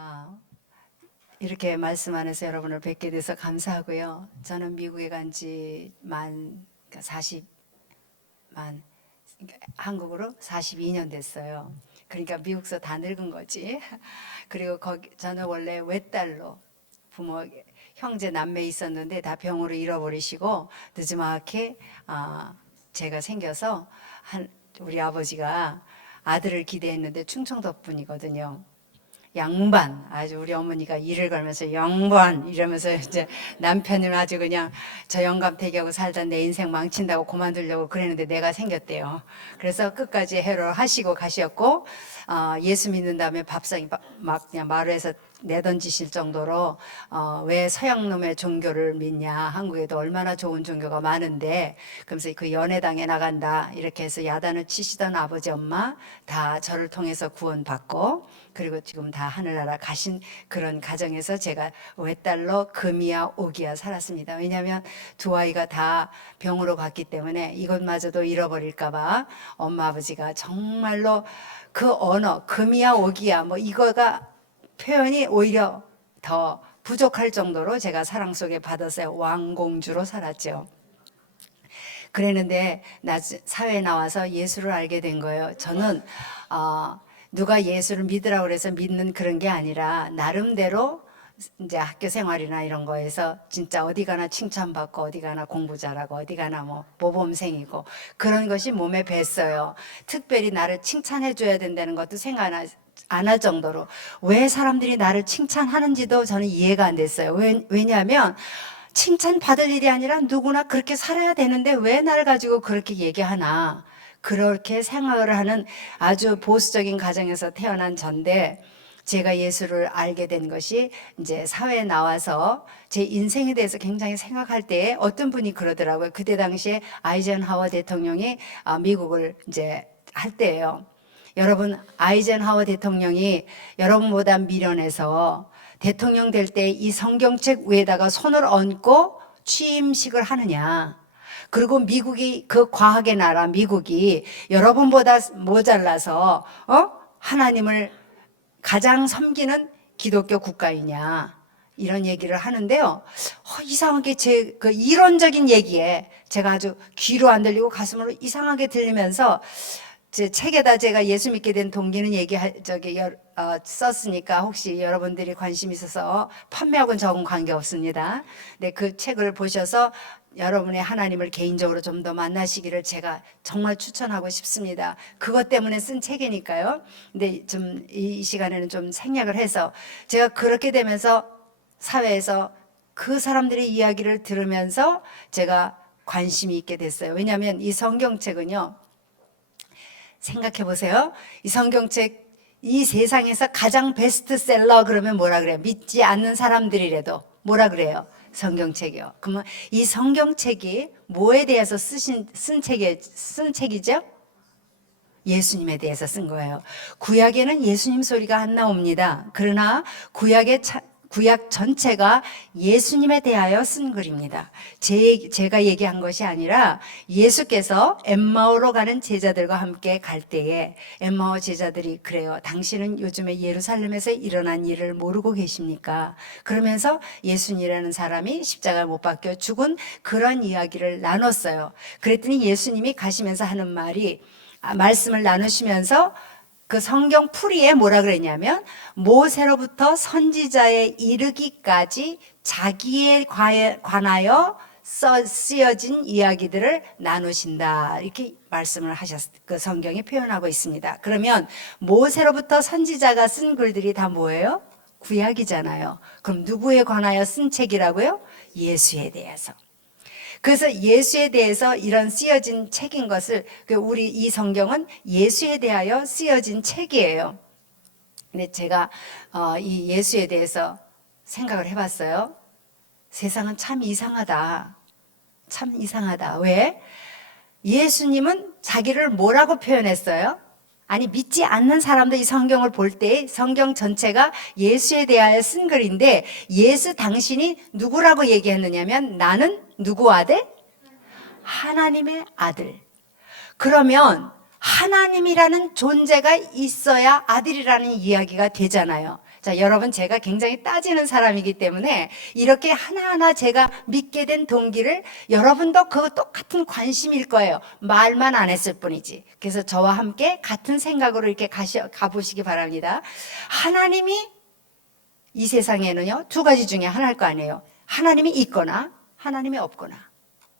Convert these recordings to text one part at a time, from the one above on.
아, 이렇게 말씀 안에서 여러분을 뵙게 돼서 감사하고요. 저는 미국에 간 지 그러니까 40만, 한국으로 42년 됐어요. 그러니까 미국서 다 늙은 거지. 그리고 저는 원래 외딸로 부모, 형제 남매 있었는데 다 병으로 잃어버리시고 늦지막히 제가 생겨서 우리 아버지가 아들을 기대했는데 충청도 분이거든요. 양반, 아주 우리 어머니가 이를 걸면서 양반 이러면서 이제 남편은 아주 그냥 저 영감태기하고 살다 내 인생 망친다고 그만두려고 그랬는데 내가 생겼대요. 그래서 끝까지 해로 하시고 가셨고, 예수 믿는 다음에 밥상이 막 그냥 마루에서 내던지실 정도로 왜 서양놈의 종교를 믿냐, 한국에도 얼마나 좋은 종교가 많은데, 그러면서 그 연회당에 나간다 이렇게 해서 야단을 치시던 아버지 엄마 다 저를 통해서 구원받고, 그리고 지금 다 하늘나라 가신 그런 가정에서 제가 외딸로 금이야 오기야 살았습니다. 왜냐하면 두 아이가 다 병으로 갔기 때문에 이것마저도 잃어버릴까봐 엄마 아버지가 정말로 그 언어 금이야 오기야 뭐 이거가 표현이 오히려 더 부족할 정도로 제가 사랑 속에 받아서 왕공주로 살았죠. 그랬는데 사회에 나와서 예수를 알게 된 거예요. 저는 누가 예수를 믿으라고 그래서 믿는 그런 게 아니라 나름대로 이제 학교 생활이나 이런 거에서 진짜 어디 가나 칭찬받고 어디 가나 공부 잘하고 어디 가나 뭐 모범생이고 그런 것이 몸에 뱄어요. 특별히 나를 칭찬해 줘야 된다는 것도 생각 안 할 정도로 왜 사람들이 나를 칭찬하는지도 저는 이해가 안 됐어요. 왜냐하면 칭찬받을 일이 아니라 누구나 그렇게 살아야 되는데 왜 나를 가지고 그렇게 얘기하나, 그렇게 생각을 하는 아주 보수적인 가정에서 태어난 전데, 제가 예수를 알게 된 것이 이제 사회에 나와서 제 인생에 대해서 굉장히 생각할 때에 어떤 분이 그러더라고요. 그때 당시에 아이젠하워 대통령이 미국을 이제 할 때예요. 여러분, 아이젠하워 대통령이 여러분보다 미련해서 대통령 될 때 이 성경책 위에다가 손을 얹고 취임식을 하느냐. 그리고 미국이, 그 과학의 나라 미국이 여러분보다 모자라서 하나님을 가장 섬기는 기독교 국가이냐, 이런 얘기를 하는데요. 이상하게 그 이론적인 얘기에 제가 아주 귀로 안 들리고 가슴으로 이상하게 들리면서 제 책에다 제가 예수 믿게 된 동기는 썼으니까 혹시 여러분들이 관심 있어서 판매하고는 적은 관계 없습니다. 근데 그 책을 보셔서 여러분의 하나님을 개인적으로 좀 더 만나시기를 제가 정말 추천하고 싶습니다. 그것 때문에 쓴 책이니까요. 근데 좀 이 시간에는 좀 생략을 해서, 제가 그렇게 되면서 사회에서 그 사람들의 이야기를 들으면서 제가 관심이 있게 됐어요. 왜냐하면 이 성경책은요, 생각해 보세요. 이 성경책, 이 세상에서 가장 베스트셀러 그러면 뭐라 그래요? 믿지 않는 사람들이라도 뭐라 그래요? 성경책이요. 그러면 이 성경책이 뭐에 대해서 쓴 책이죠? 예수님에 대해서 쓴 거예요. 구약에는 예수님 소리가 안 나옵니다. 그러나 구약 전체가 예수님에 대하여 쓴 글입니다. 제가 얘기한 것이 아니라 예수께서 엠마오로 가는 제자들과 함께 갈 때에 엠마오 제자들이 그래요. 당신은 요즘에 예루살렘에서 일어난 일을 모르고 계십니까? 그러면서 예수님이라는 사람이 십자가에 못 박혀 죽은 그런 이야기를 나눴어요. 그랬더니 예수님이 가시면서 하는 말씀을 나누시면서 그 성경 풀이에 뭐라 그랬냐면, 모세로부터 선지자에 이르기까지 자기에 관하여 쓰여진 이야기들을 나누신다, 이렇게 말씀을 그 성경이 표현하고 있습니다. 그러면 모세로부터 선지자가 쓴 글들이 다 뭐예요? 구약이잖아요. 그럼 누구에 관하여 쓴 책이라고요? 예수에 대해서. 그래서 예수에 대해서 이런 쓰여진 책인 것을, 우리 이 성경은 예수에 대하여 쓰여진 책이에요. 근데 제가 이 예수에 대해서 생각을 해봤어요. 세상은 참 이상하다. 참 이상하다. 왜? 예수님은 자기를 뭐라고 표현했어요? 아니, 믿지 않는 사람도 이 성경을 볼 때 성경 전체가 예수에 대하여 쓴 글인데, 예수 당신이 누구라고 얘기했느냐면, 나는 누구 아들? 하나님의 아들. 그러면 하나님이라는 존재가 있어야 아들이라는 이야기가 되잖아요. 자, 여러분, 제가 굉장히 따지는 사람이기 때문에 이렇게 하나하나 제가 믿게 된 동기를 여러분도 그 똑같은 관심일 거예요. 말만 안 했을 뿐이지. 그래서 저와 함께 같은 생각으로 이렇게 가보시기 바랍니다. 하나님이 이 세상에는요, 두 가지 중에 하나일 거 아니에요. 하나님이 있거나 하나님이 없거나.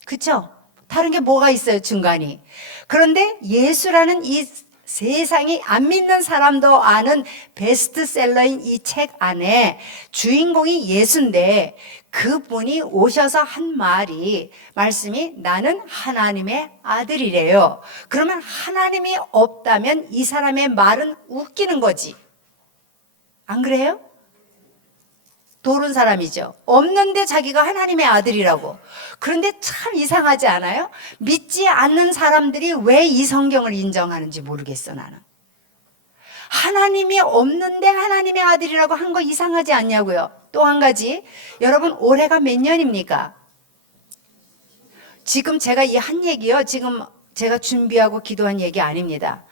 그렇죠? 다른 게 뭐가 있어요, 중간이. 그런데 예수라는 이 세상이 안 믿는 사람도 아는 베스트셀러인 이 책 안에 주인공이 예수인데, 그분이 오셔서 한 말씀이 나는 하나님의 아들이래요. 그러면 하나님이 없다면 이 사람의 말은 웃기는 거지. 안 그래요? 도른 사람이죠. 없는데 자기가 하나님의 아들이라고. 그런데 참 이상하지 않아요? 믿지 않는 사람들이 왜 이 성경을 인정하는지 모르겠어, 나는. 하나님이 없는데 하나님의 아들이라고 한 거 이상하지 않냐고요. 또 한 가지, 여러분 올해가 몇 년입니까? 지금 제가 이 한 얘기요, 지금 제가 준비하고 기도한 얘기 아닙니다.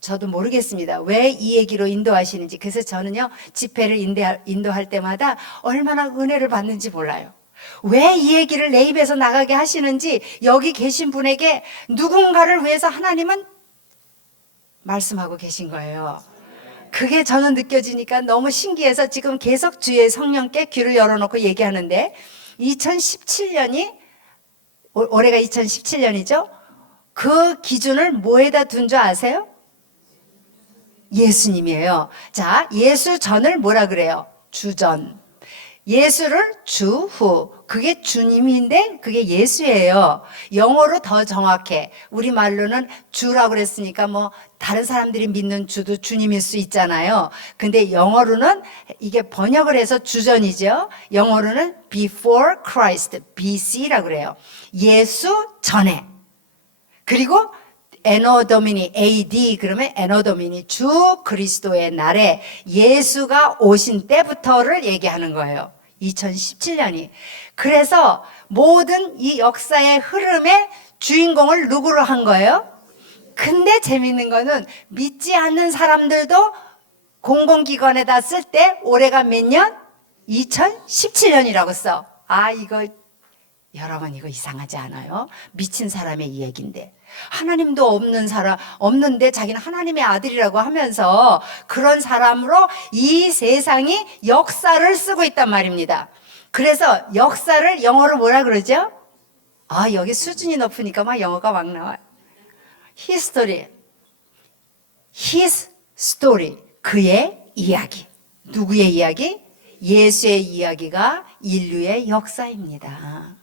저도 모르겠습니다. 왜 이 얘기로 인도하시는지. 그래서 저는요, 집회를 인도할 때마다 얼마나 은혜를 받는지 몰라요. 왜 이 얘기를 내 입에서 나가게 하시는지, 여기 계신 분에게 누군가를 위해서 하나님은 말씀하고 계신 거예요. 그게 저는 느껴지니까 너무 신기해서 지금 계속 주의 성령께 귀를 열어놓고 얘기하는데, 2017년이, 올해가 2017년이죠? 그 기준을 뭐에다 둔 줄 아세요? 예수님이에요. 자, 예수 전을 뭐라 그래요? 주전. 예수를 주후. 그게 주님인데 그게 예수예요. 영어로 더 정확해. 우리말로는 주라고 그랬으니까 뭐 다른 사람들이 믿는 주도 주님일 수 있잖아요. 근데 영어로는 이게 번역을 해서 주전이죠. 영어로는 before Christ, BC라고 그래요. 예수 전에. 그리고 에노 도미니, AD 그러면 에노 도미니, 주 그리스도의 날에 예수가 오신 때부터를 얘기하는 거예요. 2017년이. 그래서 모든 이 역사의 흐름의 주인공을 누구로 한 거예요? 근데 재밌는 거는 믿지 않는 사람들도 공공기관에다 쓸 때 올해가 몇 년? 2017년이라고 써. 아, 이거 여러분 이거 이상하지 않아요? 미친 사람의 이 얘기인데. 하나님도 없는 사람, 없는데 자기는 하나님의 아들이라고 하면서 그런 사람으로 이 세상이 역사를 쓰고 있단 말입니다. 그래서 역사를 영어로 뭐라 그러죠? 아, 여기 수준이 높으니까 막 영어가 막 나와요. History. His story. 그의 이야기. 누구의 이야기? 예수의 이야기가 인류의 역사입니다.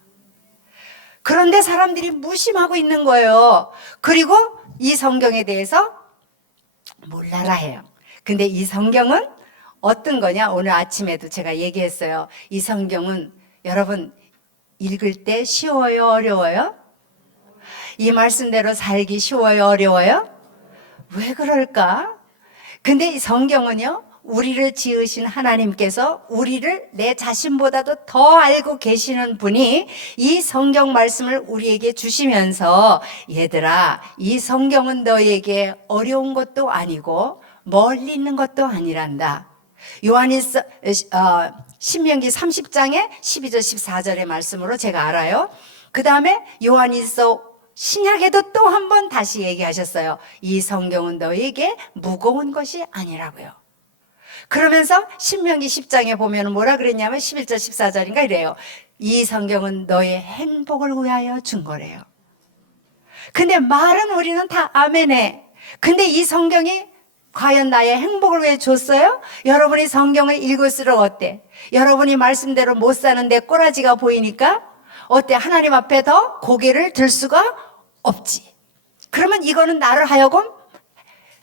그런데 사람들이 무심하고 있는 거예요. 그리고 이 성경에 대해서 몰라라 해요. 근데 이 성경은 어떤 거냐? 오늘 아침에도 제가 얘기했어요. 이 성경은 여러분 읽을 때 쉬워요? 어려워요? 이 말씀대로 살기 쉬워요? 어려워요? 왜 그럴까? 근데 이 성경은요, 우리를 지으신 하나님께서 우리를 내 자신보다도 더 알고 계시는 분이 이 성경 말씀을 우리에게 주시면서, 얘들아, 이 성경은 너희에게 어려운 것도 아니고 멀리 있는 것도 아니란다. 요한일서 신명기 30장에 12절 14절의 말씀으로 제가 알아요. 그 다음에 요한일서 신약에도 또 한 번 다시 얘기하셨어요. 이 성경은 너희에게 무거운 것이 아니라고요. 그러면서 신명기 10장에 보면 뭐라 그랬냐면 11절 14절인가 이래요. 이 성경은 너의 행복을 위하여 준 거래요. 근데 말은 우리는 다 아멘해. 근데 이 성경이 과연 나의 행복을 위해 줬어요? 여러분이 성경을 읽을수록 어때? 여러분이 말씀대로 못 사는데 꼬라지가 보이니까 어때? 하나님 앞에 더 고개를 들 수가 없지. 그러면 이거는 나를 하여금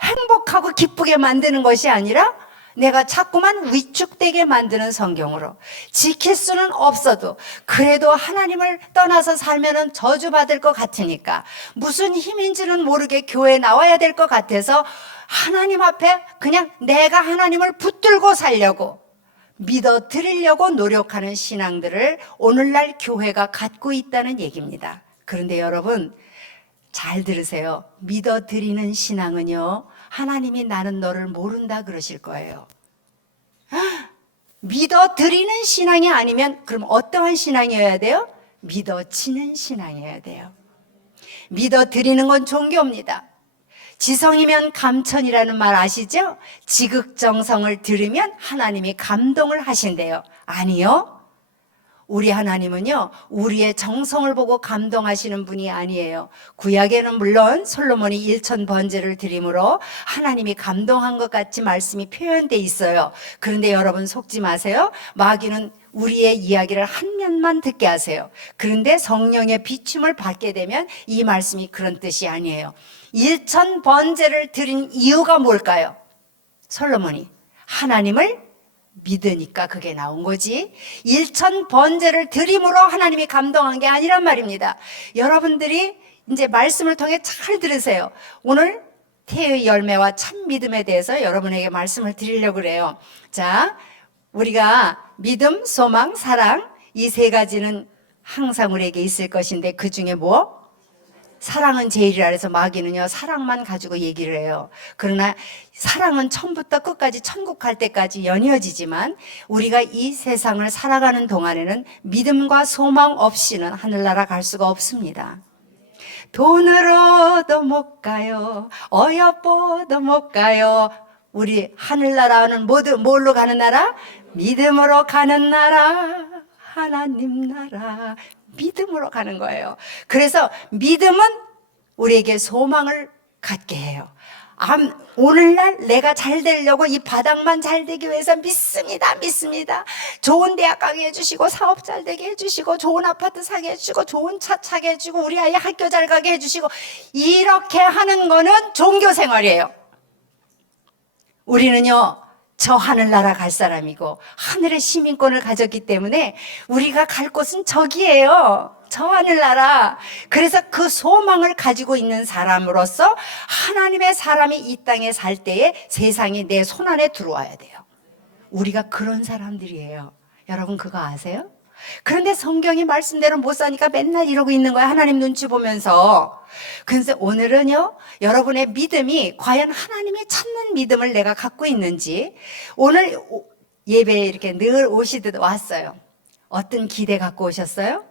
행복하고 기쁘게 만드는 것이 아니라 내가 자꾸만 위축되게 만드는 성경으로, 지킬 수는 없어도 그래도 하나님을 떠나서 살면은 저주받을 것 같으니까 무슨 힘인지는 모르게 교회에 나와야 될 것 같아서 하나님 앞에 그냥 내가 하나님을 붙들고 살려고 믿어 드리려고 노력하는 신앙들을 오늘날 교회가 갖고 있다는 얘기입니다. 그런데 여러분 잘 들으세요. 믿어 드리는 신앙은요, 하나님이 나는 너를 모른다 그러실 거예요. 믿어 드리는 신앙이 아니면 그럼 어떠한 신앙이어야 돼요? 믿어지는 신앙이어야 돼요. 믿어 드리는 건 종교입니다. 지성이면 감천이라는 말 아시죠? 지극정성을 들으면 하나님이 감동을 하신대요. 아니요. 우리 하나님은요, 우리의 정성을 보고 감동하시는 분이 아니에요. 구약에는 물론 솔로몬이 1000번제를 드림으로 하나님이 감동한 것 같이 말씀이 표현돼 있어요. 그런데 여러분 속지 마세요. 마귀는 우리의 이야기를 한 면만 듣게 하세요. 그런데 성령의 비춤을 받게 되면 이 말씀이 그런 뜻이 아니에요. 1000번제를 드린 이유가 뭘까요? 솔로몬이 하나님을 믿으니까 그게 나온 거지. 1000번제를 드림으로 하나님이 감동한 게 아니란 말입니다. 여러분들이 이제 말씀을 통해 잘 들으세요. 오늘 태의 열매와 참 믿음에 대해서 여러분에게 말씀을 드리려고 그래요. 자, 우리가 믿음, 소망, 사랑 이 세 가지는 항상 우리에게 있을 것인데 그 중에 뭐? 사랑은 제일이라 해서 마귀는요 사랑만 가지고 얘기를 해요. 그러나 사랑은 처음부터 끝까지 천국 갈 때까지 연이어지지만 우리가 이 세상을 살아가는 동안에는 믿음과 소망 없이는 하늘나라 갈 수가 없습니다. 돈으로도 못 가요. 어여뻐도 못 가요. 우리 하늘나라는 모두 뭘로 가는 나라? 믿음으로 가는 나라. 하나님 나라. 믿음으로 가는 거예요. 그래서 믿음은 우리에게 소망을 갖게 해요. 오늘날 내가 잘 되려고 이 바닥만 잘 되기 위해서 믿습니다. 좋은 대학 가게 해주시고 사업 잘 되게 해주시고 좋은 아파트 사게 해주시고 좋은 차 차게 해주시고 우리 아이 학교 잘 가게 해주시고 이렇게 하는 거는 종교 생활이에요. 우리는요 저 하늘나라 갈 사람이고 하늘의 시민권을 가졌기 때문에 우리가 갈 곳은 저기예요. 저 하늘나라. 그래서 그 소망을 가지고 있는 사람으로서 하나님의 사람이 이 땅에 살 때에 세상이 내 손안에 들어와야 돼요. 우리가 그런 사람들이에요. 여러분 그거 아세요? 그런데 성경이 말씀대로 못 사니까 맨날 이러고 있는 거야. 하나님 눈치 보면서. 그래서 오늘은요 여러분의 믿음이 과연 하나님이 찾는 믿음을 내가 갖고 있는지 오늘 예배에 이렇게 늘 오시듯 왔어요. 어떤 기대 갖고 오셨어요?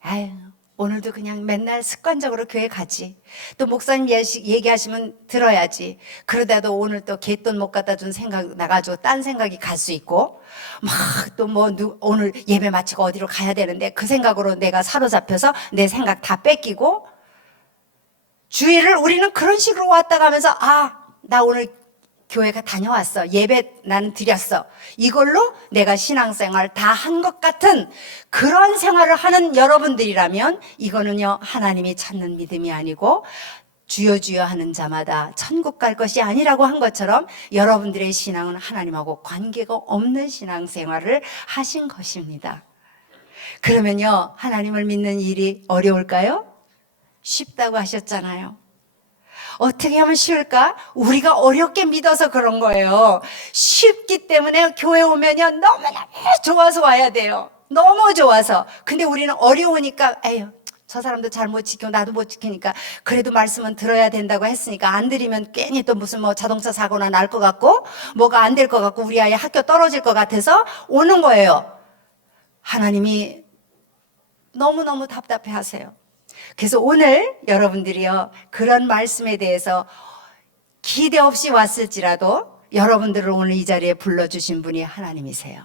아유 오늘도 그냥 맨날 습관적으로 교회 가지. 또 목사님 얘기하시면 들어야지. 그러다도 오늘 또 갯돈 못 갖다 준 생각 나가지고 딴 생각이 갈 수 있고 막 또 뭐 오늘 예배 마치고 어디로 가야 되는데 그 생각으로 내가 사로잡혀서 내 생각 다 뺏기고 주일을 우리는 그런 식으로 왔다 가면서 나 오늘 교회가 다녀왔어. 예배 나는 드렸어. 이걸로 내가 신앙생활 다 한 것 같은 그런 생활을 하는 여러분들이라면 이거는요 하나님이 찾는 믿음이 아니고 주여 주여 하는 자마다 천국 갈 것이 아니라고 한 것처럼 여러분들의 신앙은 하나님하고 관계가 없는 신앙생활을 하신 것입니다. 그러면요 하나님을 믿는 일이 어려울까요? 쉽다고 하셨잖아요. 어떻게 하면 쉬울까? 우리가 어렵게 믿어서 그런 거예요. 쉽기 때문에 교회 오면요 너무너무 좋아서 와야 돼요. 너무 좋아서. 근데 우리는 어려우니까 에휴 저 사람도 잘 못 지키고 나도 못 지키니까 그래도 말씀은 들어야 된다고 했으니까 안 들으면 괜히 또 무슨 뭐 자동차 사고나 날 것 같고 뭐가 안 될 것 같고 우리 아이 학교 떨어질 것 같아서 오는 거예요. 하나님이 너무너무 답답해 하세요. 그래서 오늘 여러분들이요 그런 말씀에 대해서 기대 없이 왔을지라도 여러분들을 오늘 이 자리에 불러주신 분이 하나님이세요.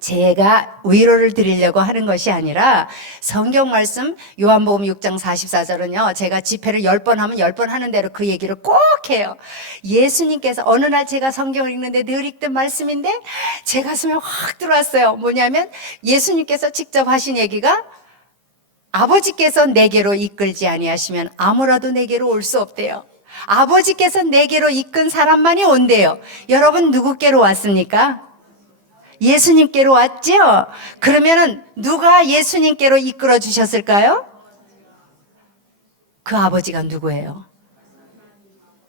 제가 위로를 드리려고 하는 것이 아니라 성경 말씀 요한복음 6장 44절은요 제가 집회를 10번 하면 10번 하는 대로 그 얘기를 꼭 해요. 예수님께서 어느 날 제가 성경을 읽는데 늘 읽던 말씀인데 제 가슴에 확 들어왔어요. 뭐냐면 예수님께서 직접 하신 얘기가 아버지께서 내게로 이끌지 아니하시면 아무라도 내게로 올 수 없대요. 아버지께서 내게로 이끈 사람만이 온대요. 여러분 누구께로 왔습니까? 예수님께로 왔죠? 그러면은 누가 예수님께로 이끌어 주셨을까요? 그 아버지가 누구예요?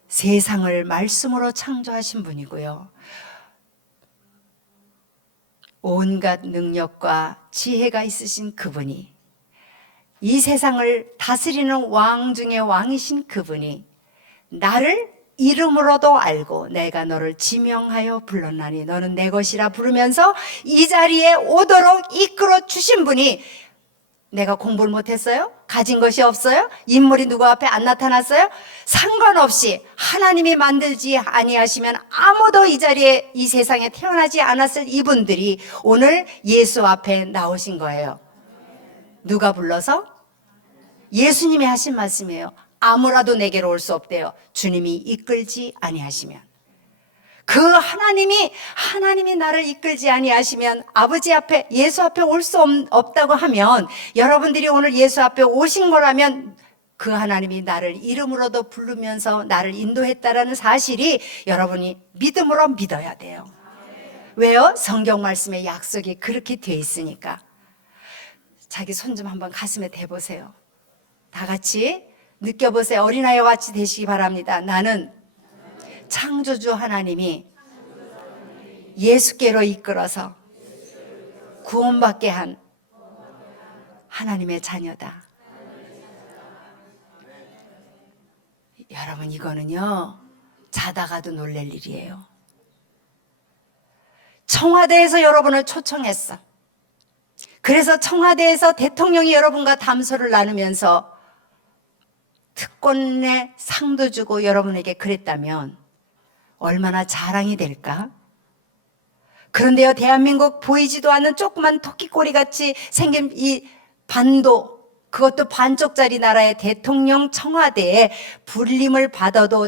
세상을 말씀으로 창조하신 분이고요. 온갖 능력과 지혜가 있으신 그분이 이 세상을 다스리는 왕 중의 왕이신 그분이 나를 이름으로도 알고 내가 너를 지명하여 불렀나니 너는 내 것이라 부르면서 이 자리에 오도록 이끌어 주신 분이, 내가 공부를 못했어요? 가진 것이 없어요? 인물이 누구 앞에 안 나타났어요? 상관없이 하나님이 만들지 아니하시면 아무도 이 자리에, 이 세상에 태어나지 않았을 이분들이 오늘 예수 앞에 나오신 거예요. 누가 불러서? 예수님이 하신 말씀이에요. 아무라도 내게로 올 수 없대요. 주님이 이끌지 아니하시면. 그 하나님이 나를 이끌지 아니하시면, 아버지 앞에, 예수 앞에 올 수 없다고 하면, 여러분들이 오늘 예수 앞에 오신 거라면 그 하나님이 나를 이름으로도 부르면서 나를 인도했다라는 사실이 여러분이 믿음으로 믿어야 돼요. 왜요? 성경 말씀에 약속이 그렇게 돼 있으니까. 자기 손 좀 한번 가슴에 대보세요. 다 같이 느껴보세요. 어린아이와 같이 되시기 바랍니다. 나는 창조주 하나님이 예수께로 이끌어서 구원받게 한 하나님의 자녀다. 여러분, 이거는요, 자다가도 놀랄 일이에요. 청와대에서 여러분을 초청했어. 그래서 청와대에서 대통령이 여러분과 담소를 나누면서 특권의 상도 주고 여러분에게 그랬다면 얼마나 자랑이 될까? 그런데요, 대한민국 보이지도 않는 조그만 토끼꼬리 같이 생긴 이 반도, 그것도 반쪽짜리 나라의 대통령 청와대에 불림을 받아도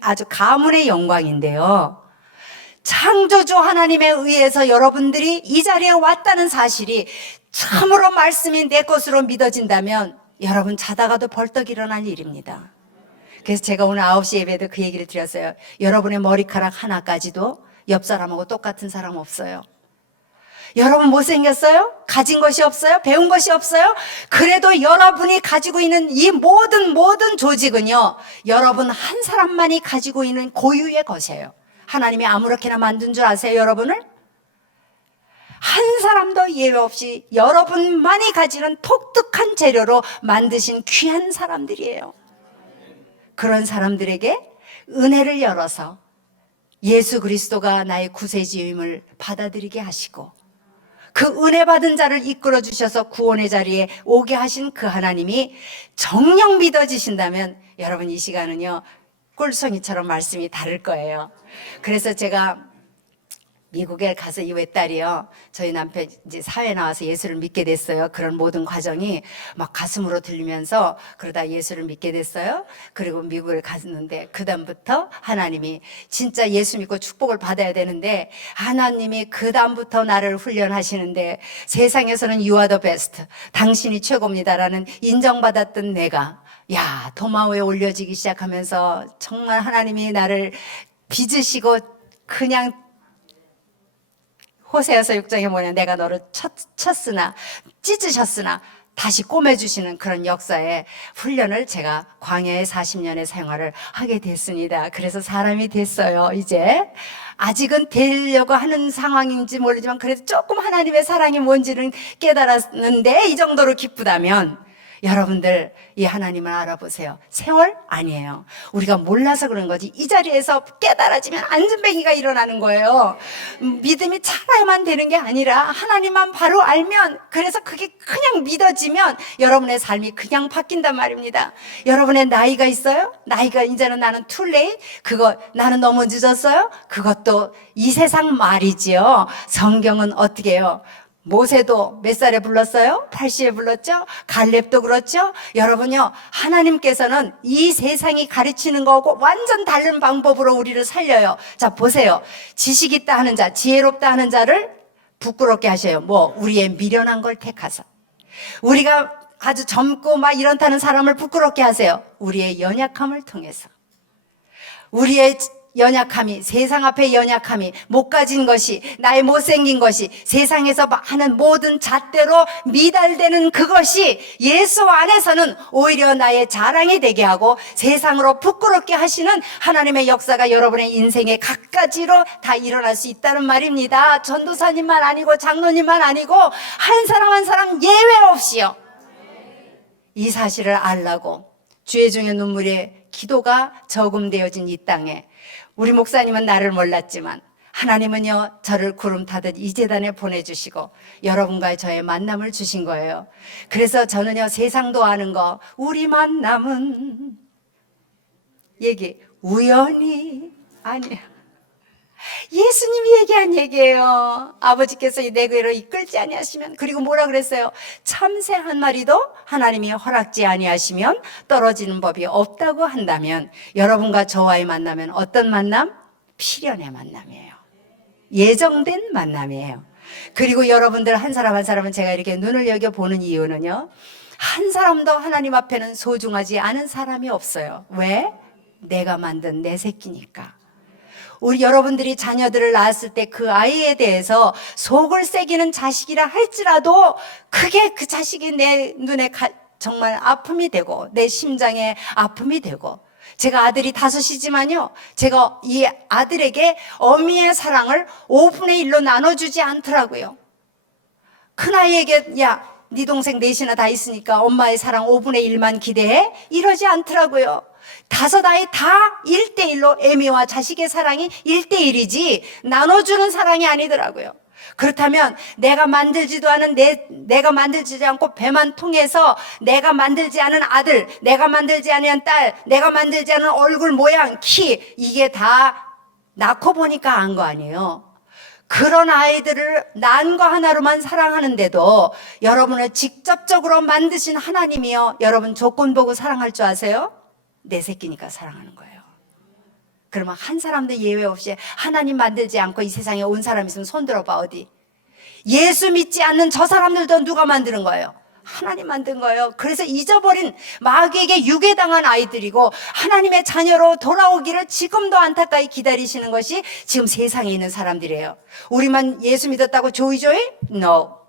아주 가문의 영광인데요, 창조주 하나님에 의해서 여러분들이 이 자리에 왔다는 사실이 참으로 말씀이 내 것으로 믿어진다면 여러분 자다가도 벌떡 일어날 일입니다. 그래서 제가 오늘 9시 예배도 그 얘기를 드렸어요. 여러분의 머리카락 하나까지도 옆 사람하고 똑같은 사람 없어요. 여러분 못생겼어요? 가진 것이 없어요? 배운 것이 없어요? 그래도 여러분이 가지고 있는 이 모든 조직은요, 여러분 한 사람만이 가지고 있는 고유의 것이에요. 하나님이 아무렇게나 만든 줄 아세요, 여러분을? 한 사람도 예외 없이 여러분만이 가지는 독특한 재료로 만드신 귀한 사람들이에요. 그런 사람들에게 은혜를 열어서 예수 그리스도가 나의 구세주임을 받아들이게 하시고, 그 은혜 받은 자를 이끌어 주셔서 구원의 자리에 오게 하신 그 하나님이 정녕 믿어지신다면 여러분 이 시간은요, 꿀송이처럼 말씀이 다를 거예요. 그래서 제가 미국에 가서 이 외딸이요, 저희 남편 이제 사회 나와서 예수를 믿게 됐어요. 그런 모든 과정이 막 가슴으로 들리면서 그러다 예수를 믿게 됐어요. 그리고 미국을 갔는데 그 다음부터 하나님이 진짜 예수 믿고 축복을 받아야 되는데, 하나님이 그 다음부터 나를 훈련하시는데, 세상에서는 You are the best, 당신이 최고입니다라는 인정받았던 내가, 야, 도마 위에 올려지기 시작하면서 정말 하나님이 나를 빚으시고, 그냥 호세아서 6장에 뭐냐, 내가 너를 쳤으나 찢으셨으나 다시 꼬매주시는 그런 역사의 훈련을 제가 광야의 40년의 생활을 하게 됐습니다. 그래서 사람이 됐어요. 이제 아직은 되려고 하는 상황인지 모르지만 그래도 조금 하나님의 사랑이 뭔지는 깨달았는데, 이 정도로 기쁘다면 여러분들 이 하나님을 알아보세요. 세월 아니에요. 우리가 몰라서 그런 거지. 이 자리에서 깨달아지면 안전뱅이가 일어나는 거예요. 믿음이 차라야만 되는 게 아니라 하나님만 바로 알면, 그래서 그게 그냥 믿어지면 여러분의 삶이 그냥 바뀐단 말입니다. 여러분의 나이가 있어요? 나이가 이제는 나는 too late? 그거 나는 너무 늦었어요? 그것도 이 세상 말이지요. 성경은 어떻게 해요? 모세도 몇 살에 불렀어요? 80에 불렀죠? 갈렙도 그렇죠? 여러분요, 하나님께서는 이 세상이 가르치는 거하고 완전 다른 방법으로 우리를 살려요. 자, 보세요. 지식 있다 하는 자, 지혜롭다 하는 자를 부끄럽게 하셔요. 뭐, 우리의 미련한 걸 택하사. 우리가 아주 젊고 막 이런다는 사람을 부끄럽게 하세요. 우리의 연약함을 통해서. 우리의 연약함이, 세상 앞에 연약함이, 못 가진 것이, 나의 못생긴 것이, 세상에서 하는 모든 잣대로 미달되는 그것이 예수 안에서는 오히려 나의 자랑이 되게 하고 세상으로 부끄럽게 하시는 하나님의 역사가 여러분의 인생의 각가지로 다 일어날 수 있다는 말입니다. 전도사님만 아니고 장로님만 아니고 한 사람 한 사람 예외 없이요. 이 사실을 알라고 주의 중에 눈물이 기도가 저금되어진 이 땅에 우리 목사님은 나를 몰랐지만 하나님은요 저를 구름 타듯 이 재단에 보내주시고 여러분과의 저의 만남을 주신 거예요. 그래서 저는요 세상도 아는 거 우리 만남은 얘기 우연이 아니야. 예수님이 얘기한 얘기예요. 아버지께서 내 귀로 이끌지 아니하시면, 그리고 뭐라 그랬어요? 참새 한 마리도 하나님이 허락지 아니하시면 떨어지는 법이 없다고 한다면 여러분과 저와의 만나면 어떤 만남? 필연의 만남이에요. 예정된 만남이에요. 그리고 여러분들 한 사람 한 사람은 제가 이렇게 눈을 여겨보는 이유는요, 한 사람도 하나님 앞에는 소중하지 않은 사람이 없어요. 왜? 내가 만든 내 새끼니까. 우리 여러분들이 자녀들을 낳았을 때 그 아이에 대해서 속을 새기는 자식이라 할지라도 그게 그 자식이 내 눈에 정말 아픔이 되고 내 심장에 아픔이 되고, 제가 아들이 5이지만요 제가 이 아들에게 어미의 사랑을 5분의 1로 나눠주지 않더라고요. 큰아이에게 야 네 동생 넷이나 다 있으니까 엄마의 사랑 5분의 1만 기대해? 이러지 않더라고요. 5아이 다 1대1로 애미와 자식의 사랑이 1대1이지 나눠주는 사랑이 아니더라고요. 그렇다면 내가 만들지도 않은 내가 만들지 않고 배만 통해서 내가 만들지 않은 아들, 내가 만들지 않은 딸, 내가 만들지 않은 얼굴 모양, 키, 이게 다 낳고 보니까 안 거 아니에요. 그런 아이들을 난 거 하나로만 사랑하는데도 여러분을 직접적으로 만드신 하나님이요 여러분 조건 보고 사랑할 줄 아세요? 내 새끼니까 사랑하는 거예요. 그러면 한 사람도 예외 없이 하나님 만들지 않고 이 세상에 온 사람 있으면 손 들어봐. 어디? 예수 믿지 않는 저 사람들도 누가 만드는 거예요? 하나님 만든 거예요. 그래서 잊어버린 마귀에게 유괴당한 아이들이고 하나님의 자녀로 돌아오기를 지금도 안타까이 기다리시는 것이 지금 세상에 있는 사람들이에요. 우리만 예수 믿었다고 조이조이? No.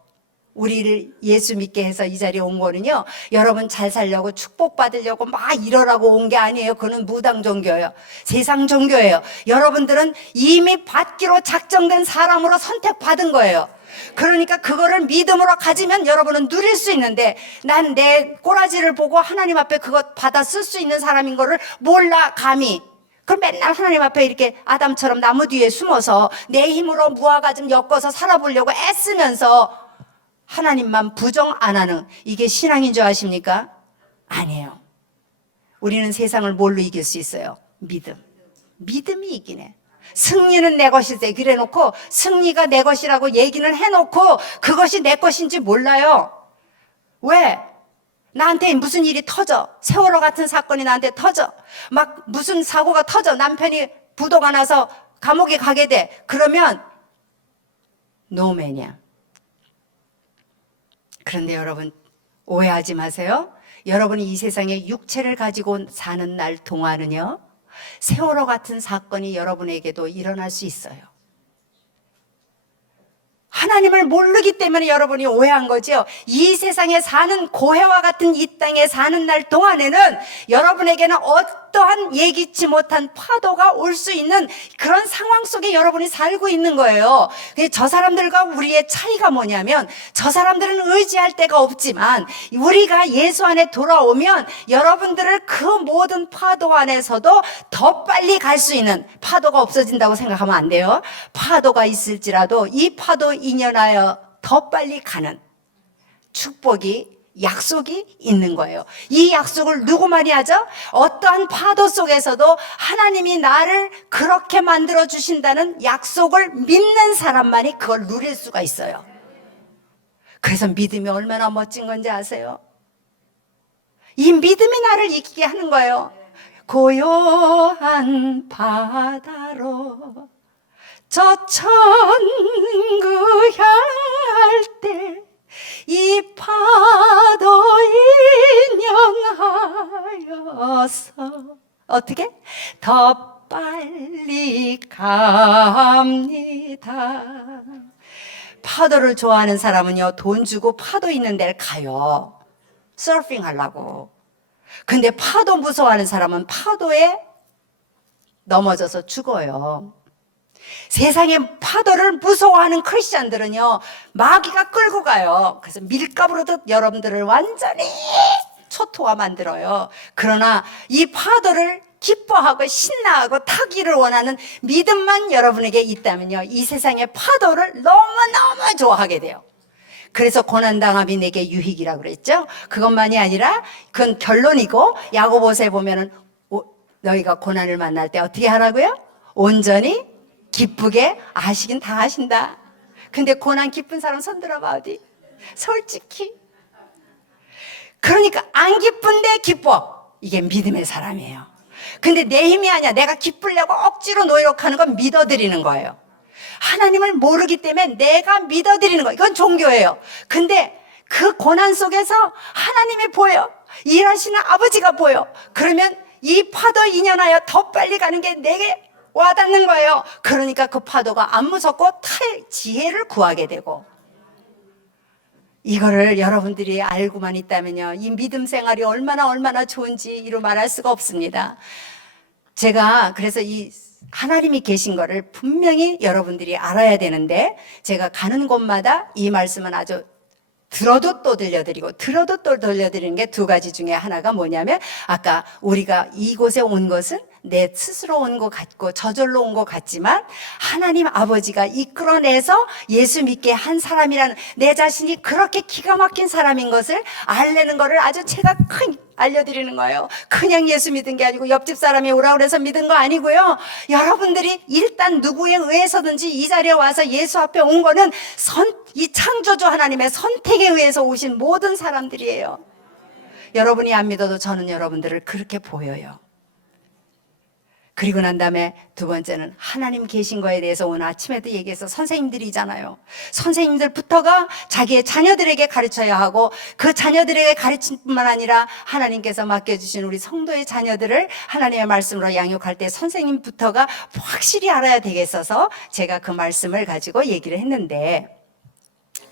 우리를 예수 믿게 해서 이 자리에 온 거는요 여러분 잘 살려고 축복받으려고 막 이러라고 온 게 아니에요. 그거는 무당 종교예요. 세상 종교예요. 여러분들은 이미 받기로 작정된 사람으로 선택받은 거예요. 그러니까 그거를 믿음으로 가지면 여러분은 누릴 수 있는데, 난 내 꼬라지를 보고 하나님 앞에 그거 받아 쓸 수 있는 사람인 거를 몰라 감히. 그럼 맨날 하나님 앞에 이렇게 아담처럼 나무 뒤에 숨어서 내 힘으로 무화과 좀 엮어서 살아보려고 애쓰면서 하나님만 부정 안 하는, 이게 신앙인 줄 아십니까? 아니에요. 우리는 세상을 뭘로 이길 수 있어요? 믿음이 이기네. 승리는 내 것이세 그래 놓고 승리가 내 것이라고 얘기는 해놓고 그것이 내 것인지 몰라요. 왜? 나한테 무슨 일이 터져, 세월호 같은 사건이 나한테 터져, 막 무슨 사고가 터져, 남편이 부도가 나서 감옥에 가게 돼. 그러면 노맨이야. 그런데 여러분 오해하지 마세요. 여러분이 이 세상에 육체를 가지고 사는 날 동안은요 세월호 같은 사건이 여러분에게도 일어날 수 있어요. 하나님을 모르기 때문에 여러분이 오해한 거죠. 이 세상에 사는 고해와 같은 이 땅에 사는 날 동안에는 여러분에게는 어떠한 예기치 못한 파도가 올 수 있는 그런 상황 속에 여러분이 살고 있는 거예요. 저 사람들과 우리의 차이가 뭐냐면, 저 사람들은 의지할 데가 없지만 우리가 예수 안에 돌아오면 여러분들을 그 모든 파도 안에서도 더 빨리 갈 수 있는, 파도가 없어진다고 생각하면 안 돼요. 파도가 있을지라도 이 파도 인연하여 더 빨리 가는 축복이, 약속이 있는 거예요. 이 약속을 누구만이 하죠? 어떠한 파도 속에서도 하나님이 나를 그렇게 만들어 주신다는 약속을 믿는 사람만이 그걸 누릴 수가 있어요. 그래서 믿음이 얼마나 멋진 건지 아세요? 이 믿음이 나를 이기게 하는 거예요. 고요한 바다로 저 천국 향할 때 이 파도 인연하여서 어떻게? 더 빨리 갑니다. 파도를 좋아하는 사람은요 돈 주고 파도 있는 데를 가요. 서핑 하려고. 근데 파도 무서워하는 사람은 파도에 넘어져서 죽어요. 세상에 파도를 무서워하는 크리스찬들은요 마귀가 끌고 가요. 그래서 밀가루로 여러분들을 완전히 초토화 만들어요. 그러나 이 파도를 기뻐하고 신나하고 타기를 원하는 믿음만 여러분에게 있다면요, 이 세상의 파도를 너무너무 좋아하게 돼요. 그래서 고난당함이 내게 유익이라고 그랬죠. 그것만이 아니라 그건 결론이고, 야고보서에 보면은 너희가 고난을 만날 때 어떻게 하라고요? 온전히 기쁘게 아시긴 다 하신다. 근데 고난 기쁜 사람 손 들어봐. 어디? 솔직히. 그러니까 안 기쁜데 기뻐. 이게 믿음의 사람이에요. 근데 내 힘이 아니야. 내가 기쁘려고 억지로 노력하는 건 믿어드리는 거예요. 하나님을 모르기 때문에 내가 믿어드리는 거예요. 이건 종교예요. 근데 그 고난 속에서 하나님이 보여. 일하시는 아버지가 보여. 그러면 이 파도 인연하여 더 빨리 가는 게 내게 와닿는 거예요. 그러니까 그 파도가 안 무섭고 탈 지혜를 구하게 되고, 이거를 여러분들이 알고만 있다면요, 이 믿음 생활이 얼마나 좋은지 이루 말할 수가 없습니다. 제가 그래서 이 하나님이 계신 거를 분명히 여러분들이 알아야 되는데, 제가 가는 곳마다 이 말씀은 아주 들어도 또 들려드리고 들어도 또 들려드리는 게 두 가지 중에 하나가 뭐냐면, 아까 우리가 이곳에 온 것은 내 스스로 온 것 같고 저절로 온 것 같지만 하나님 아버지가 이끌어내서 예수 믿게 한 사람이라는, 내 자신이 그렇게 기가 막힌 사람인 것을 알려는 거를 아주 제가 큰 알려드리는 거예요. 그냥 예수 믿은 게 아니고 옆집 사람이 오라고 해서 믿은 거 아니고요. 여러분들이 일단 누구에 의해서든지 이 자리에 와서 예수 앞에 온 거는 이 창조주 하나님의 선택에 의해서 오신 모든 사람들이에요. 여러분이 안 믿어도 저는 여러분들을 그렇게 보여요. 그리고 난 다음에 두 번째는 하나님 계신 거에 대해서 오늘 아침에도 얘기해서, 선생님들이잖아요. 선생님들부터가 자기의 자녀들에게 가르쳐야 하고, 그 자녀들에게 가르칠 뿐만 아니라 하나님께서 맡겨주신 우리 성도의 자녀들을 하나님의 말씀으로 양육할 때 선생님부터가 확실히 알아야 되겠어서 제가 그 말씀을 가지고 얘기를 했는데,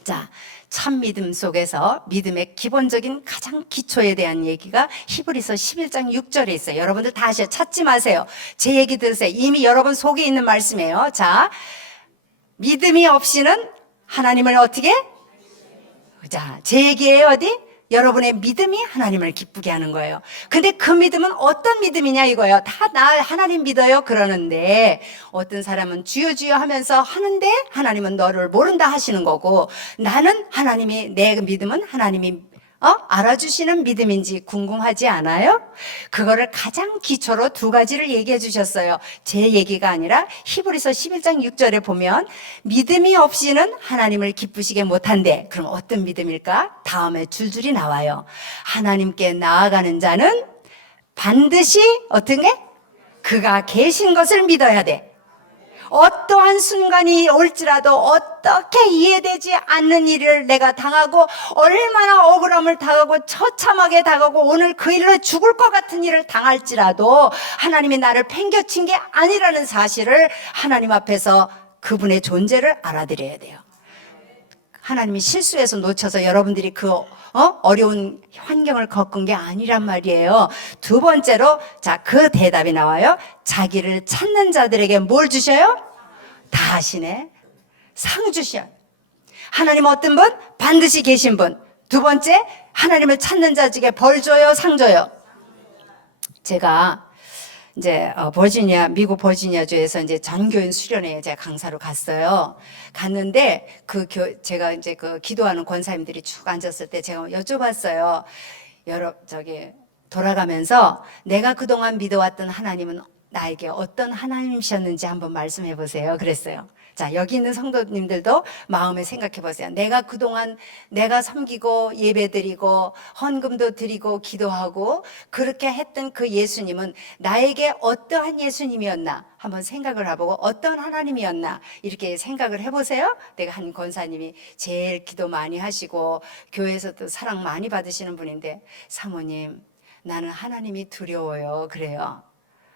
자, 참 믿음 속에서 믿음의 기본적인 가장 기초에 대한 얘기가 히브리서 11장 6절에 있어요. 여러분들 다 아셔. 찾지 마세요. 제 얘기 들으세요. 이미 여러분 속에 있는 말씀이에요. 자, 믿음이 없이는 하나님을 어떻게? 자, 제 얘기예요. 어디? 여러분의 믿음이 하나님을 기쁘게 하는 거예요. 근데 그 믿음은 어떤 믿음이냐 이거예요. 다 나 하나님 믿어요 그러는데, 어떤 사람은 주여 주여 하면서 하는데 하나님은 너를 모른다 하시는 거고, 나는 하나님이, 내 믿음은 하나님이 알아주시는 믿음인지 궁금하지 않아요? 그거를 가장 기초로 두 가지를 얘기해 주셨어요. 제 얘기가 아니라 히브리서 11장 6절에 보면 믿음이 없이는 하나님을 기쁘시게 못한대. 그럼 어떤 믿음일까? 다음에 줄줄이 나와요. 하나님께 나아가는 자는 반드시 어떤 게? 그가 계신 것을 믿어야 돼. 어떠한 순간이 올지라도, 어떻게 이해되지 않는 일을 내가 당하고, 얼마나 억울함을 당하고 처참하게 당하고 오늘 그 일로 죽을 것 같은 일을 당할지라도 하나님이 나를 팽겨친 게 아니라는 사실을 하나님 앞에서 그분의 존재를 알아들여야 돼요. 하나님이 실수해서 놓쳐서 여러분들이 그 어려운 환경을 겪은 게 아니란 말이에요. 두 번째로, 자, 그 대답이 나와요. 자기를 찾는 자들에게 뭘 주셔요? 다 하시네. 상 주셔요. 하나님 어떤 분? 반드시 계신 분. 두 번째, 하나님을 찾는 자 중에 벌 줘요, 상 줘요? 제가 이제 미국 버지니아주에서 이제 전교인 수련회에 제가 강사로 갔어요. 갔는데 제가 이제 그 기도하는 권사님들이 쭉 앉았을 때 제가 여쭤봤어요. 돌아가면서 내가 그동안 믿어왔던 하나님은 나에게 어떤 하나님이셨는지 한번 말씀해 보세요. 그랬어요. 자, 여기 있는 성도님들도 마음에 생각해 보세요. 내가 그동안 내가 섬기고 예배드리고 헌금도 드리고 기도하고 그렇게 했던 그 예수님은 나에게 어떠한 예수님이었나 한번 생각을 해보고, 어떤 하나님이었나 이렇게 생각을 해보세요. 내가 한 권사님이 제일 기도 많이 하시고 교회에서도 사랑 많이 받으시는 분인데, 사모님 나는 하나님이 두려워요. 그래요.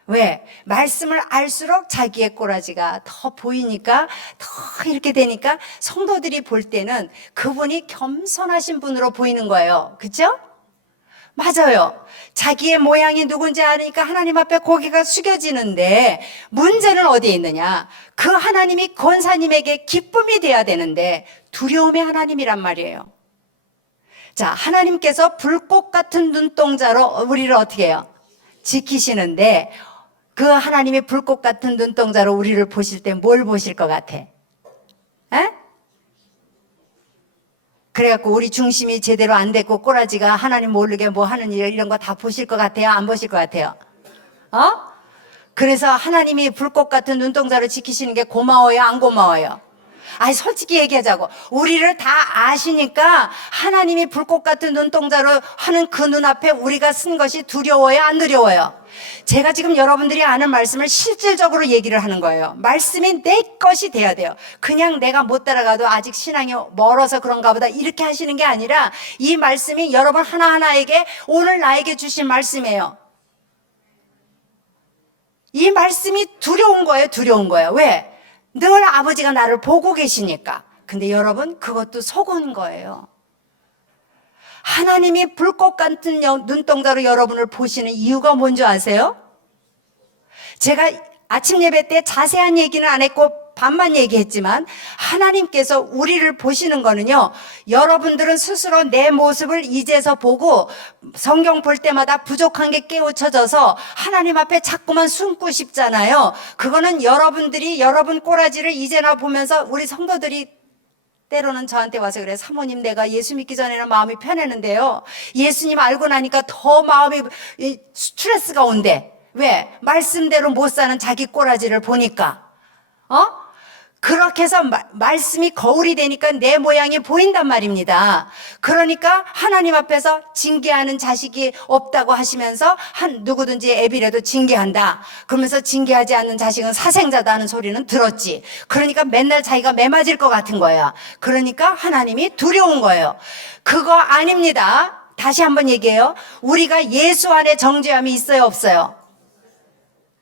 왜? 말씀을 알수록 자기의 꼬라지가 더 보이니까, 더 이렇게 되니까 성도들이 볼 때는 그분이 겸손하신 분으로 보이는 거예요. 그렇죠? 맞아요. 자기의 모양이 누군지 아니까 하나님 앞에 고개가 숙여지는데, 문제는 어디에 있느냐? 그 하나님이 권사님에게 기쁨이 돼야 되는데 두려움의 하나님이란 말이에요. 자, 하나님께서 불꽃 같은 눈동자로 우리를 어떻게 해요? 지키시는데, 그 하나님이 불꽃 같은 눈동자로 우리를 보실 때 뭘 보실 것 같아? 에? 그래갖고 우리 중심이 제대로 안 됐고 꼬라지가 하나님 모르게 뭐 하는 일 이런 거 다 보실 것 같아요? 안 보실 것 같아요? 그래서 하나님이 불꽃 같은 눈동자로 지키시는 게 고마워요? 안 고마워요? 아니 솔직히 얘기하자고, 우리를 다 아시니까 하나님이 불꽃 같은 눈동자로 하는 그 눈앞에 우리가 쓴 것이 두려워요? 안 두려워요? 제가 지금 여러분들이 아는 말씀을 실질적으로 얘기를 하는 거예요. 말씀이 내 것이 돼야 돼요. 그냥 내가 못 따라가도 아직 신앙이 멀어서 그런가 보다 이렇게 하시는 게 아니라, 이 말씀이 여러분 하나하나에게 오늘 나에게 주신 말씀이에요. 이 말씀이 두려운 거예요. 두려운 거예요. 왜? 늘 아버지가 나를 보고 계시니까. 근데 여러분, 그것도 속은 거예요. 하나님이 불꽃 같은 눈동자로 여러분을 보시는 이유가 뭔지 아세요? 제가 아침 예배 때 자세한 얘기는 안 했고 반만 얘기했지만, 하나님께서 우리를 보시는 거는요, 여러분들은 스스로 내 모습을 이제서 보고 성경 볼 때마다 부족한 게 깨우쳐져서 하나님 앞에 자꾸만 숨고 싶잖아요. 그거는 여러분들이 여러분 꼬라지를 이제나 보면서, 우리 성도들이 때로는 저한테 와서 그래, 사모님 내가 예수 믿기 전에는 마음이 편했는데요, 예수님 알고 나니까 더 마음이 스트레스가 온대. 왜? 말씀대로 못 사는 자기 꼬라지를 보니까. 그렇게 해서 말씀이 거울이 되니까 내 모양이 보인단 말입니다. 그러니까 하나님 앞에서 징계하는 자식이 없다고 하시면서 누구든지 애비라도 징계한다 그러면서, 징계하지 않는 자식은 사생자다는 소리는 들었지. 그러니까 맨날 자기가 매맞을 것 같은 거야. 그러니까 하나님이 두려운 거예요. 그거 아닙니다. 다시 한번 얘기해요. 우리가 예수 안에 정죄함이 있어요, 없어요?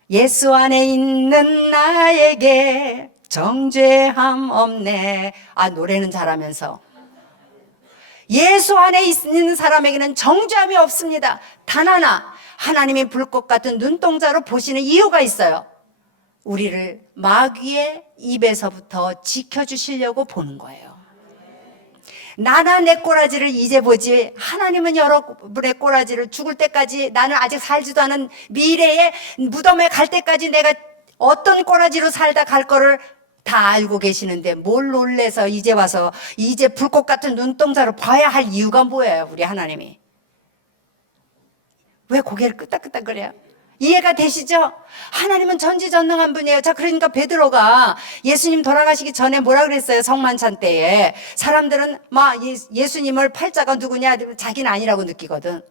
예수 안에 있는 나에게 정죄함 없네. 아, 노래는 잘하면서. 예수 안에 있는 사람에게는 정죄함이 없습니다. 단 하나, 하나님이 불꽃 같은 눈동자로 보시는 이유가 있어요. 우리를 마귀의 입에서부터 지켜주시려고 보는 거예요. 나나 내 꼬라지를 이제 보지, 하나님은 여러분의 꼬라지를 죽을 때까지, 나는 아직 살지도 않은 미래의 무덤에 갈 때까지 내가 어떤 꼬라지로 살다 갈 거를 다 알고 계시는데, 뭘 놀래서 이제 와서 이제 불꽃 같은 눈동자로 봐야 할 이유가 뭐예요? 우리 하나님이 왜 고개를 끄덕끄덕거려요? 이해가 되시죠? 하나님은 전지전능한 분이에요. 자, 그러니까 베드로가 예수님 돌아가시기 전에 뭐라 그랬어요? 성만찬 때에 사람들은 막 예수님을 팔자가 누구냐, 자기는 아니라고 느끼거든.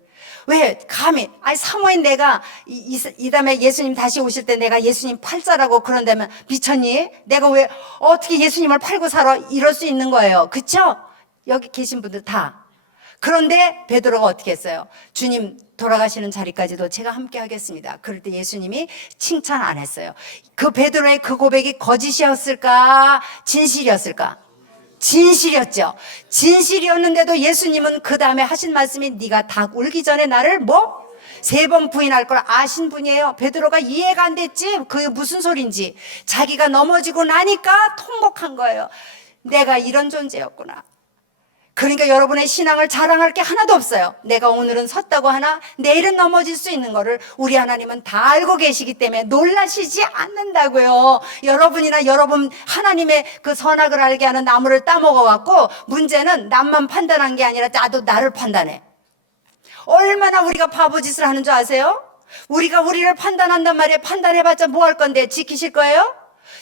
왜? 감히, 아니 사모인 내가 이 다음에 예수님 다시 오실 때 내가 예수님 팔자라고 그런다면 미쳤니? 내가 왜 어떻게 예수님을 팔고 살아? 이럴 수 있는 거예요. 그쵸? 여기 계신 분들 다. 그런데 베드로가 어떻게 했어요? 주님 돌아가시는 자리까지도 제가 함께 하겠습니다. 그럴 때 예수님이 칭찬 안 했어요. 그 베드로의 그 고백이 거짓이었을까? 진실이었을까? 진실이었죠. 진실이었는데도 예수님은 그 다음에 하신 말씀이, 네가 닭 울기 전에 나를 뭐? 3번 부인할 걸 아신 분이에요. 베드로가 이해가 안 됐지? 그게 무슨 소린지. 자기가 넘어지고 나니까 통곡한 거예요. 내가 이런 존재였구나. 그러니까 여러분의 신앙을 자랑할 게 하나도 없어요. 내가 오늘은 섰다고 하나 내일은 넘어질 수 있는 거를 우리 하나님은 다 알고 계시기 때문에 놀라시지 않는다고요. 여러분이나 여러분 하나님의 그 선악을 알게 하는 나무를 따먹어 갖고, 문제는 남만 판단한 게 아니라 나도 나를 판단해. 얼마나 우리가 바보짓을 하는 줄 아세요? 우리가 우리를 판단한단 말이에요. 판단해봤자 뭐 할 건데? 지키실 거예요?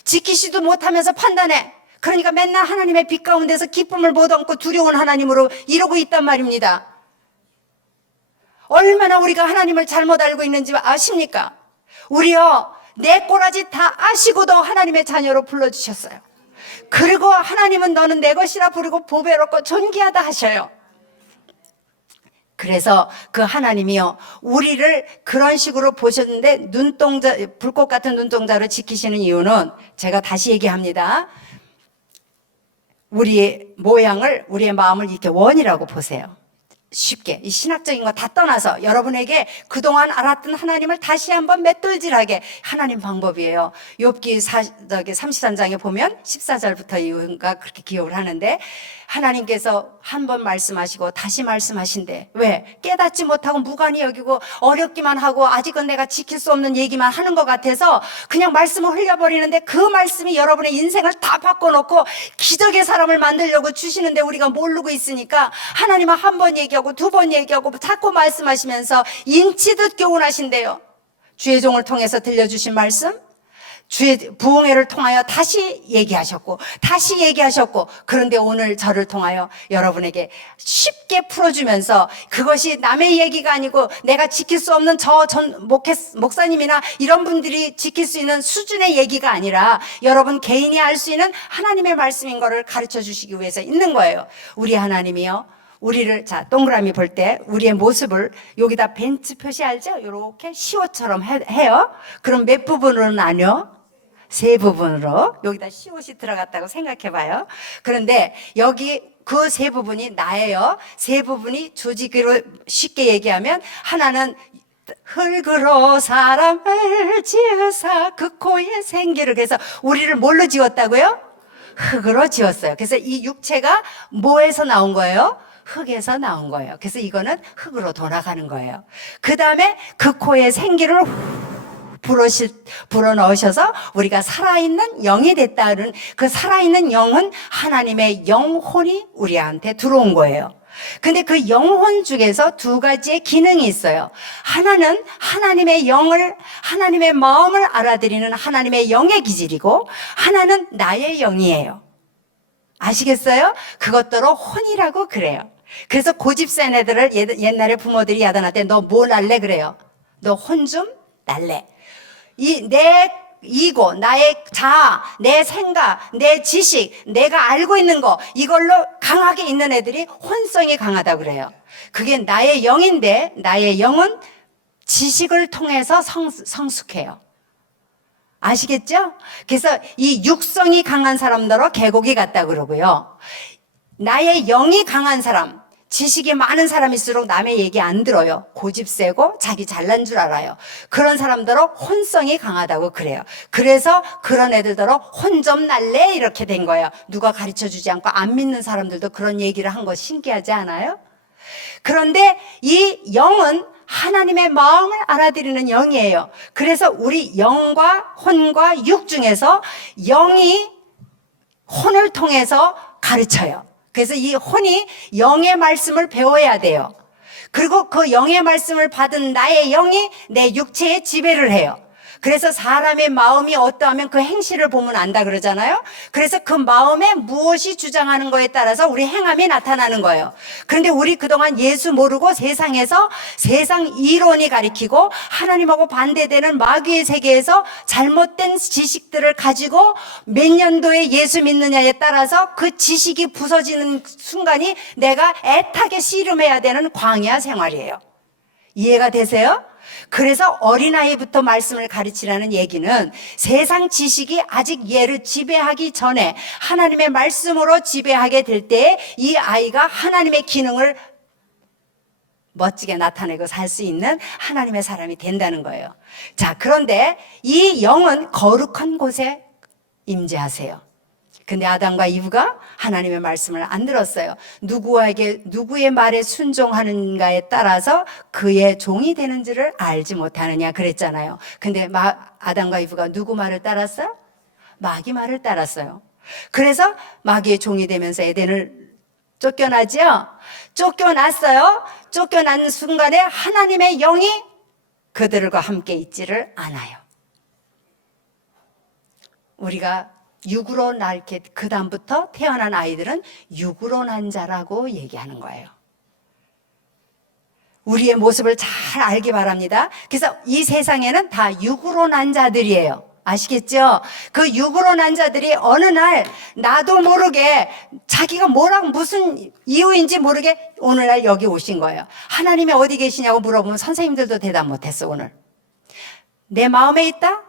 지키지도 못하면서 판단해. 그러니까 맨날 하나님의 빛 가운데서 기쁨을 못 얻고 두려운 하나님으로 이러고 있단 말입니다. 얼마나 우리가 하나님을 잘못 알고 있는지 아십니까? 우리요, 내 꼬라지 다 아시고도 하나님의 자녀로 불러주셨어요. 그리고 하나님은 너는 내 것이라 부르고 보배롭고 존귀하다 하셔요. 그래서 그 하나님이요, 우리를 그런 식으로 보셨는데 불꽃 같은 눈동자로 지키시는 이유는, 제가 다시 얘기합니다. 우리의 모양을, 우리의 마음을 이렇게 원이라고 보세요. 쉽게 이 신학적인 거 다 떠나서 여러분에게 그동안 알았던 하나님을 다시 한번 맷돌질하게 하나님 방법이에요. 욥기 33장에 보면 14절부터 이유가 그렇게 기억을 하는데, 하나님께서 한 번 말씀하시고 다시 말씀하신대. 왜? 깨닫지 못하고 무관히 여기고 어렵기만 하고 아직은 내가 지킬 수 없는 얘기만 하는 것 같아서 그냥 말씀을 흘려버리는데, 그 말씀이 여러분의 인생을 다 바꿔놓고 기적의 사람을 만들려고 주시는데 우리가 모르고 있으니까 하나님은 한 번 얘기하고 두 번 얘기하고 자꾸 말씀하시면서 인치듯 교훈하신대요. 주의 종을 통해서 들려주신 말씀, 주의 부흥회를 통하여 다시 얘기하셨고 다시 얘기하셨고, 그런데 오늘 저를 통하여 여러분에게 쉽게 풀어주면서, 그것이 남의 얘기가 아니고 내가 지킬 수 없는 저 전 목사님이나 이런 분들이 지킬 수 있는 수준의 얘기가 아니라 여러분 개인이 알 수 있는 하나님의 말씀인 거를 가르쳐 주시기 위해서 있는 거예요. 우리 하나님이요, 우리를, 자, 동그라미 볼 때 우리의 모습을 여기다 벤츠 표시 알죠? 이렇게 시옷처럼 해요. 그럼 몇 부분으로 나뉘어? 세 부분으로. 여기다 시옷이 들어갔다고 생각해 봐요. 그런데 여기 그 세 부분이 나예요. 세 부분이 조직으로 쉽게 얘기하면, 하나는 흙으로 사람을 지으사 그 코에 생기를, 그래서 우리를 뭘로 지었다고요? 흙으로 지었어요. 그래서 이 육체가 뭐에서 나온 거예요? 흙에서 나온 거예요. 그래서 이거는 흙으로 돌아가는 거예요. 그 다음에 그 코에 생기를 불어넣으셔서 우리가 살아있는 영이 됐다는, 그 살아있는 영은 하나님의 영혼이 우리한테 들어온 거예요. 근데 그 영혼 중에서 두 가지의 기능이 있어요. 하나는 하나님의 영을, 하나님의 마음을 알아들이는 하나님의 영의 기질이고, 하나는 나의 영이에요. 아시겠어요? 그것더러 혼이라고 그래요. 그래서 고집 센 애들을 옛날에 부모들이 야단할 때 너 뭐 날래 그래요. 너 혼 좀 날래. 내 이고, 나의 자아, 내 생각, 내 지식, 내가 알고 있는 거, 이걸로 강하게 있는 애들이 혼성이 강하다고 그래요. 그게 나의 영인데, 나의 영은 지식을 통해서 성숙해요. 아시겠죠? 그래서 이 육성이 강한 사람들로 계곡이 같다 그러고요. 나의 영이 강한 사람, 지식이 많은 사람일수록 남의 얘기 안 들어요. 고집 세고 자기 잘난 줄 알아요. 그런 사람들은 혼성이 강하다고 그래요. 그래서 그런 애들더러 혼 좀 날래 이렇게 된 거예요. 누가 가르쳐주지 않고 안 믿는 사람들도 그런 얘기를 한 거 신기하지 않아요? 그런데 이 영은 하나님의 마음을 알아들이는 영이에요. 그래서 우리 영과 혼과 육 중에서 영이 혼을 통해서 가르쳐요. 그래서 이 혼이 영의 말씀을 배워야 돼요. 그리고 그 영의 말씀을 받은 나의 영이 내 육체에 지배를 해요. 그래서 사람의 마음이 어떠하면 그 행실을 보면 안다 그러잖아요. 그래서 그 마음에 무엇이 주장하는 거에 따라서 우리 행함이 나타나는 거예요. 그런데 우리 그동안 예수 모르고 세상에서 세상 이론이 가리키고 하나님하고 반대되는 마귀의 세계에서 잘못된 지식들을 가지고 몇 년도에 예수 믿느냐에 따라서 그 지식이 부서지는 순간이 내가 애타게 씨름해야 되는 광야 생활이에요. 이해가 되세요? 그래서 어린아이부터 말씀을 가르치라는 얘기는 세상 지식이 아직 얘를 지배하기 전에 하나님의 말씀으로 지배하게 될 때 이 아이가 하나님의 기능을 멋지게 나타내고 살 수 있는 하나님의 사람이 된다는 거예요. 자, 그런데 이 영은 거룩한 곳에 임재하세요. 근데 아담과 이브가 하나님의 말씀을 안 들었어요. 누구의 말에 순종하는가에 따라서 그의 종이 되는지를 알지 못하느냐 그랬잖아요. 근데 아담과 이브가 누구 말을 따랐어요? 마귀 말을 따랐어요. 그래서 마귀의 종이 되면서 에덴을 쫓겨나죠? 쫓겨났어요. 쫓겨난 순간에 하나님의 영이 그들과 함께 있지를 않아요. 우리가 육으로 낳게, 그 다음부터 태어난 아이들은 육으로 난 자라고 얘기하는 거예요. 우리의 모습을 잘 알기 바랍니다. 그래서 이 세상에는 다 육으로 난 자들이에요. 아시겠죠? 그 육으로 난 자들이 어느 날 나도 모르게 자기가 뭐라고 무슨 이유인지 모르게 오늘날 여기 오신 거예요. 하나님이 어디 계시냐고 물어보면 선생님들도 대답 못했어. 오늘 내 마음에 있다?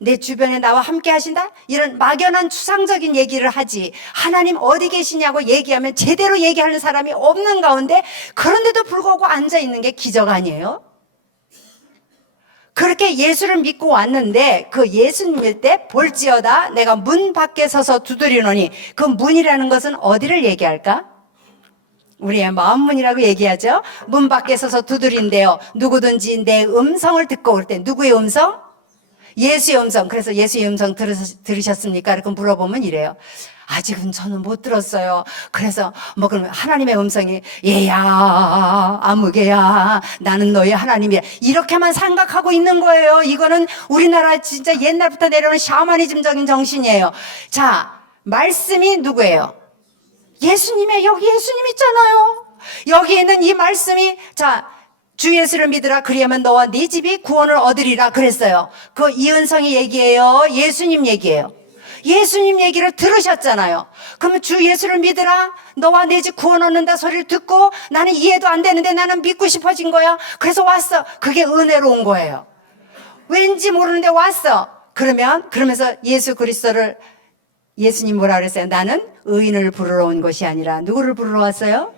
내 주변에 나와 함께 하신다? 이런 막연한 추상적인 얘기를 하지, 하나님 어디 계시냐고 얘기하면 제대로 얘기하는 사람이 없는 가운데 그런데도 불구하고 앉아있는 게 기적 아니에요? 그렇게 예수를 믿고 왔는데 그 예수 믿을 때 볼지어다 내가 문 밖에 서서 두드리노니, 그 문이라는 것은 어디를 얘기할까? 우리의 마음 문이라고 얘기하죠. 문 밖에 서서 두드린대요. 누구든지 내 음성을 듣고 올 때, 누구의 음성? 예수의 음성. 그래서 예수의 음성 들으셨습니까? 이렇게 물어보면 이래요. 아직은 저는 못 들었어요. 그래서 뭐 그러면 하나님의 음성이 얘야 아무개야 나는 너의 하나님이야, 이렇게만 생각하고 있는 거예요. 이거는 우리나라 진짜 옛날부터 내려오는 샤머니즘적인 정신이에요. 자, 말씀이 누구예요? 예수님의, 여기 예수님 있잖아요. 여기 있는 이 말씀이, 자, 주 예수를 믿으라 그리하면 너와 네 집이 구원을 얻으리라 그랬어요. 그 이은성이 얘기예요? 예수님 얘기예요? 예수님 얘기를 들으셨잖아요. 그러면 주 예수를 믿으라 너와 내 집 구원 얻는다 소리를 듣고 나는 이해도 안 되는데 나는 믿고 싶어진 거야. 그래서 왔어. 그게 은혜로운 거예요. 왠지 모르는데 왔어. 그러면서 예수 그리스도를, 예수님 뭐라 그랬어요? 나는 의인을 부르러 온 것이 아니라 누구를 부르러 왔어요?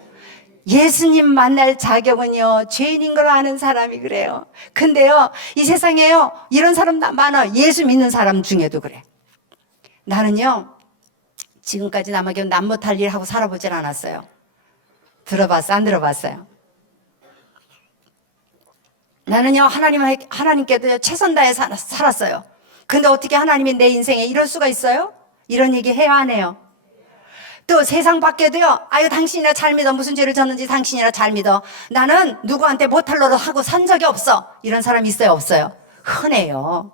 예수님 만날 자격은요, 죄인인 걸 아는 사람이 그래요. 근데요, 이 세상에요, 이런 사람 많아요. 예수 믿는 사람 중에도 그래. 나는요, 지금까지 남에게 남 못할 일 하고 살아보질 않았어요. 들어봤어? 안 들어봤어요? 나는요, 하나님께도 최선 다해 살았어요. 근데 어떻게 하나님이 내 인생에 이럴 수가 있어요? 이런 얘기 해야 안 해요? 또 세상 밖에도요, 아유 당신이나 잘 믿어, 무슨 죄를 졌는지 당신이나 잘 믿어, 나는 누구한테 못할 노릇 하고 산 적이 없어, 이런 사람 있어요 없어요? 흔해요.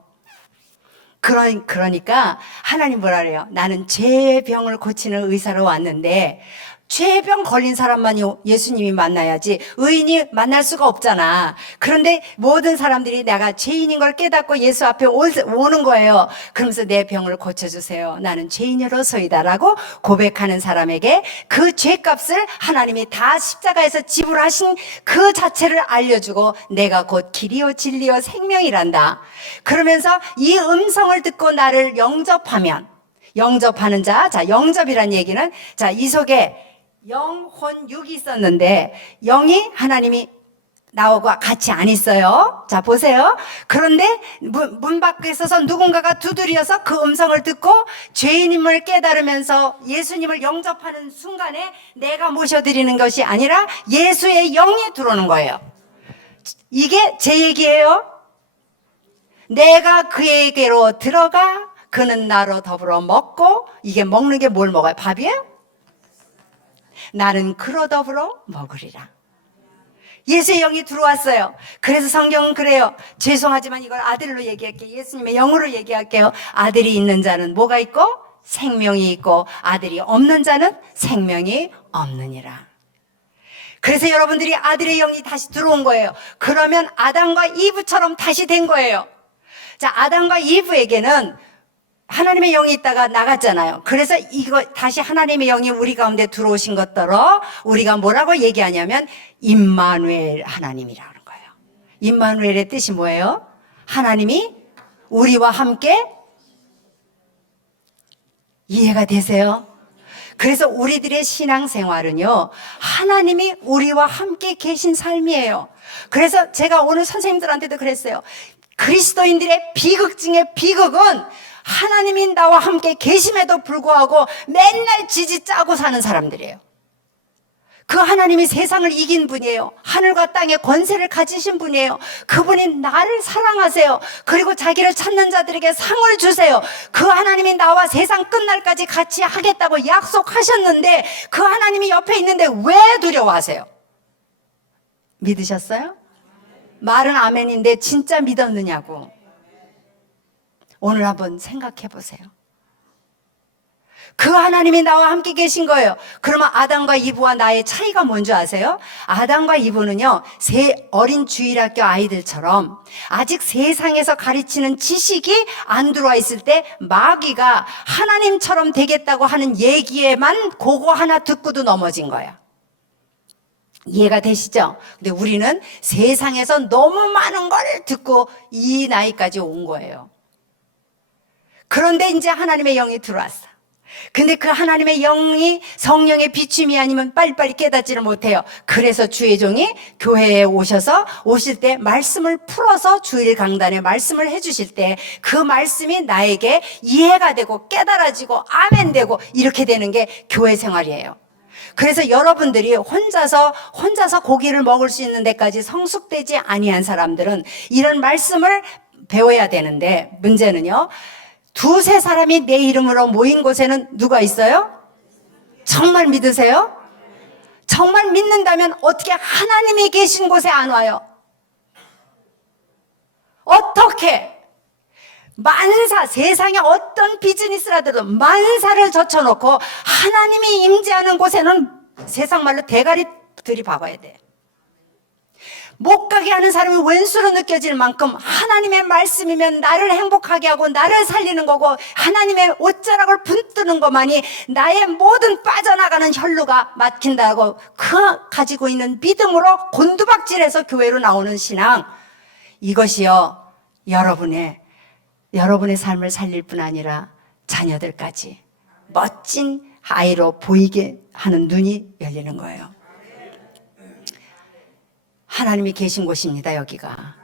그러니까 하나님 뭐라 그래요? 나는 죄의 병을 고치는 의사로 왔는데, 죄병 걸린 사람만 예수님이 만나야지 의인이 만날 수가 없잖아. 그런데 모든 사람들이 내가 죄인인 걸 깨닫고 예수 앞에 오는 거예요. 그러면서 내 병을 고쳐주세요, 나는 죄인으로서이다 라고 고백하는 사람에게 그 죄값을 하나님이 다 십자가에서 지불하신 그 자체를 알려주고, 내가 곧 길이요 진리요 생명이란다. 그러면서 이 음성을 듣고 나를 영접하면, 영접하는 자, 영접이란 얘기는, 이 속에 영혼 육이 있었는데 영이 하나님이 나하고 같이 안 있어요. 자, 보세요. 그런데 문 밖에 있어서 누군가가 두드려서 그 음성을 듣고 죄인임을 깨달으면서 예수님을 영접하는 순간에 내가 모셔드리는 것이 아니라 예수의 영이 들어오는 거예요. 이게 제 얘기예요. 내가 그에게로 들어가 그는 나로 더불어 먹고, 이게 먹는 게 뭘 먹어요? 밥이에요? 나는 그로 더불어 먹으리라. 예수의 영이 들어왔어요. 그래서 성경은 그래요. 죄송하지만 이걸 아들로 얘기할게요. 예수님의 영으로 얘기할게요. 아들이 있는 자는 뭐가 있고? 생명이 있고, 아들이 없는 자는 생명이 없느니라. 그래서 여러분들이 아들의 영이 다시 들어온 거예요. 그러면 아담과 이브처럼 다시 된 거예요. 자, 아담과 이브에게는 하나님의 영이 있다가 나갔잖아요. 그래서 이거 다시 하나님의 영이 우리 가운데 들어오신 것더러 우리가 뭐라고 얘기하냐면 임마누엘 하나님이라는 거예요. 임마누엘의 뜻이 뭐예요? 하나님이 우리와 함께. 이해가 되세요? 그래서 우리들의 신앙생활은요, 하나님이 우리와 함께 계신 삶이에요. 그래서 제가 오늘 선생님들한테도 그랬어요. 그리스도인들의 비극 중에 비극은 하나님이 나와 함께 계심에도 불구하고 맨날 지지 짜고 사는 사람들이에요. 그 하나님이 세상을 이긴 분이에요. 하늘과 땅의 권세를 가지신 분이에요. 그분이 나를 사랑하세요. 그리고 자기를 찾는 자들에게 상을 주세요. 그 하나님이 나와 세상 끝날까지 같이 하겠다고 약속하셨는데, 그 하나님이 옆에 있는데 왜 두려워하세요? 믿으셨어요? 말은 아멘인데 진짜 믿었느냐고. 오늘 한번 생각해 보세요. 그 하나님이 나와 함께 계신 거예요. 그러면 아담과 이브와 나의 차이가 뭔지 아세요? 아담과 이브는요, 어린 주일학교 아이들처럼 아직 세상에서 가르치는 지식이 안 들어와 있을 때 마귀가 하나님처럼 되겠다고 하는 얘기에만 그거 하나 듣고도 넘어진 거야. 이해가 되시죠? 근데 우리는 세상에서 너무 많은 걸 듣고 이 나이까지 온 거예요. 그런데 이제 하나님의 영이 들어왔어. 근데 그 하나님의 영이 성령의 비춤이 아니면 빨리빨리 깨닫지를 못해요. 그래서 주의 종이 교회에 오실 때 말씀을 풀어서 주일 강단에 말씀을 해주실 때 그 말씀이 나에게 이해가 되고 깨달아지고 아멘 되고 이렇게 되는 게 교회 생활이에요. 그래서 여러분들이 혼자서 고기를 먹을 수 있는 데까지 성숙되지 아니한 사람들은 이런 말씀을 배워야 되는데, 문제는요, 두세 사람이 내 이름으로 모인 곳에는 누가 있어요? 정말 믿으세요? 정말 믿는다면 어떻게 하나님이 계신 곳에 안 와요? 어떻게? 만사, 세상에 어떤 비즈니스라도 만사를 젖혀놓고 하나님이 임재하는 곳에는 세상 말로 대가리 들이박아야 돼. 못 가게 하는 사람이 왼수로 느껴질 만큼 하나님의 말씀이면 나를 행복하게 하고 나를 살리는 거고, 하나님의 옷자락을 분뜨는 것만이 나의 모든 빠져나가는 혈루가 막힌다고 가지고 있는 믿음으로 곤두박질해서 교회로 나오는 신앙, 이것이요 여러분의 삶을 살릴 뿐 아니라 자녀들까지 멋진 아이로 보이게 하는 눈이 열리는 거예요. 하나님이 계신 곳입니다. 여기가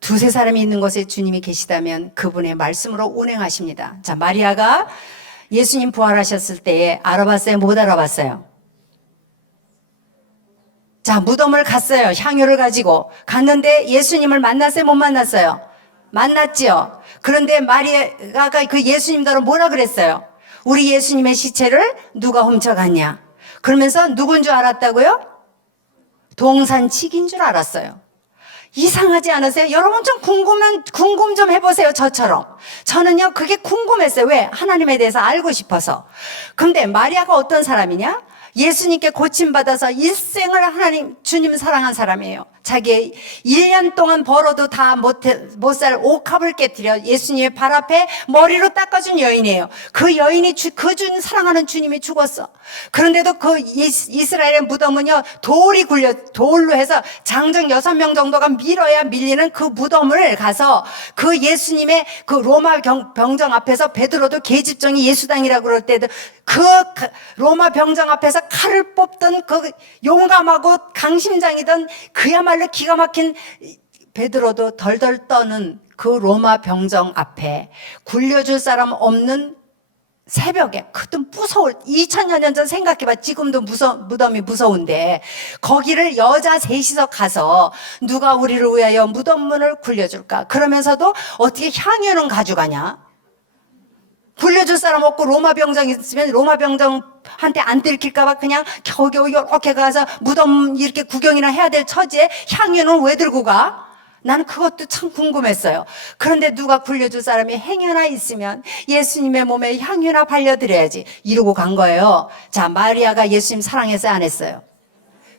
두세 사람이 있는 곳에 주님이 계시다면 그분의 말씀으로 운행하십니다. 자, 마리아가 예수님 부활하셨을 때에 알아봤어요? 못 알아봤어요? 자, 무덤을 갔어요. 향유를 가지고 갔는데 예수님을 만났어요? 못 만났어요? 만났지요. 그런데 마리아가 그 예수님더러 뭐라 그랬어요? 우리 예수님의 시체를 누가 훔쳐갔냐? 그러면서 누군 줄 알았다고요? 동산치기인 줄 알았어요. 이상하지 않으세요? 여러분 좀 궁금 좀 해보세요. 저처럼. 저는요, 그게 궁금했어요. 왜? 하나님에 대해서 알고 싶어서. 근데 마리아가 어떤 사람이냐? 예수님께 고침받아서 일생을 주님 사랑한 사람이에요. 자기 1년 동안 벌어도 다 못 살 옥합을 깨뜨려 예수님의 발 앞에 머리로 닦아준 여인이에요. 그 여인이 사랑하는 주님이 죽었어. 그런데도 그 이스라엘의 무덤은요, 돌로 해서 장정 6명 정도가 밀어야 밀리는 그 무덤을 가서 그 예수님의 그 로마 병정 앞에서, 베드로도 계집종이 예수당이라고 그럴 때도 그 로마 병정 앞에서 칼을 뽑던 그 용감하고 강심장이던 그야말로 기가 막힌 베드로도 덜덜 떠는 그 로마 병정 앞에 굴려줄 사람 없는 새벽에, 그것도 2000여 년 전 생각해봐. 지금도 무덤이 무서운데 거기를 여자 셋이서 가서 누가 우리를 위하여 무덤문을 굴려줄까? 그러면서도 어떻게 향유는 가져가냐? 굴려줄 사람 없고 로마 병정 있으면 로마 병정한테 안 들킬까봐 그냥 겨우겨우 이렇게 가서 무덤 이렇게 구경이나 해야 될 처지에 향유는 왜 들고 가? 나는 그것도 참 궁금했어요. 그런데 누가 굴려줄 사람이 행여나 있으면 예수님의 몸에 향유나 발려드려야지 이러고 간 거예요. 자, 마리아가 예수님 사랑해서 안 했어요.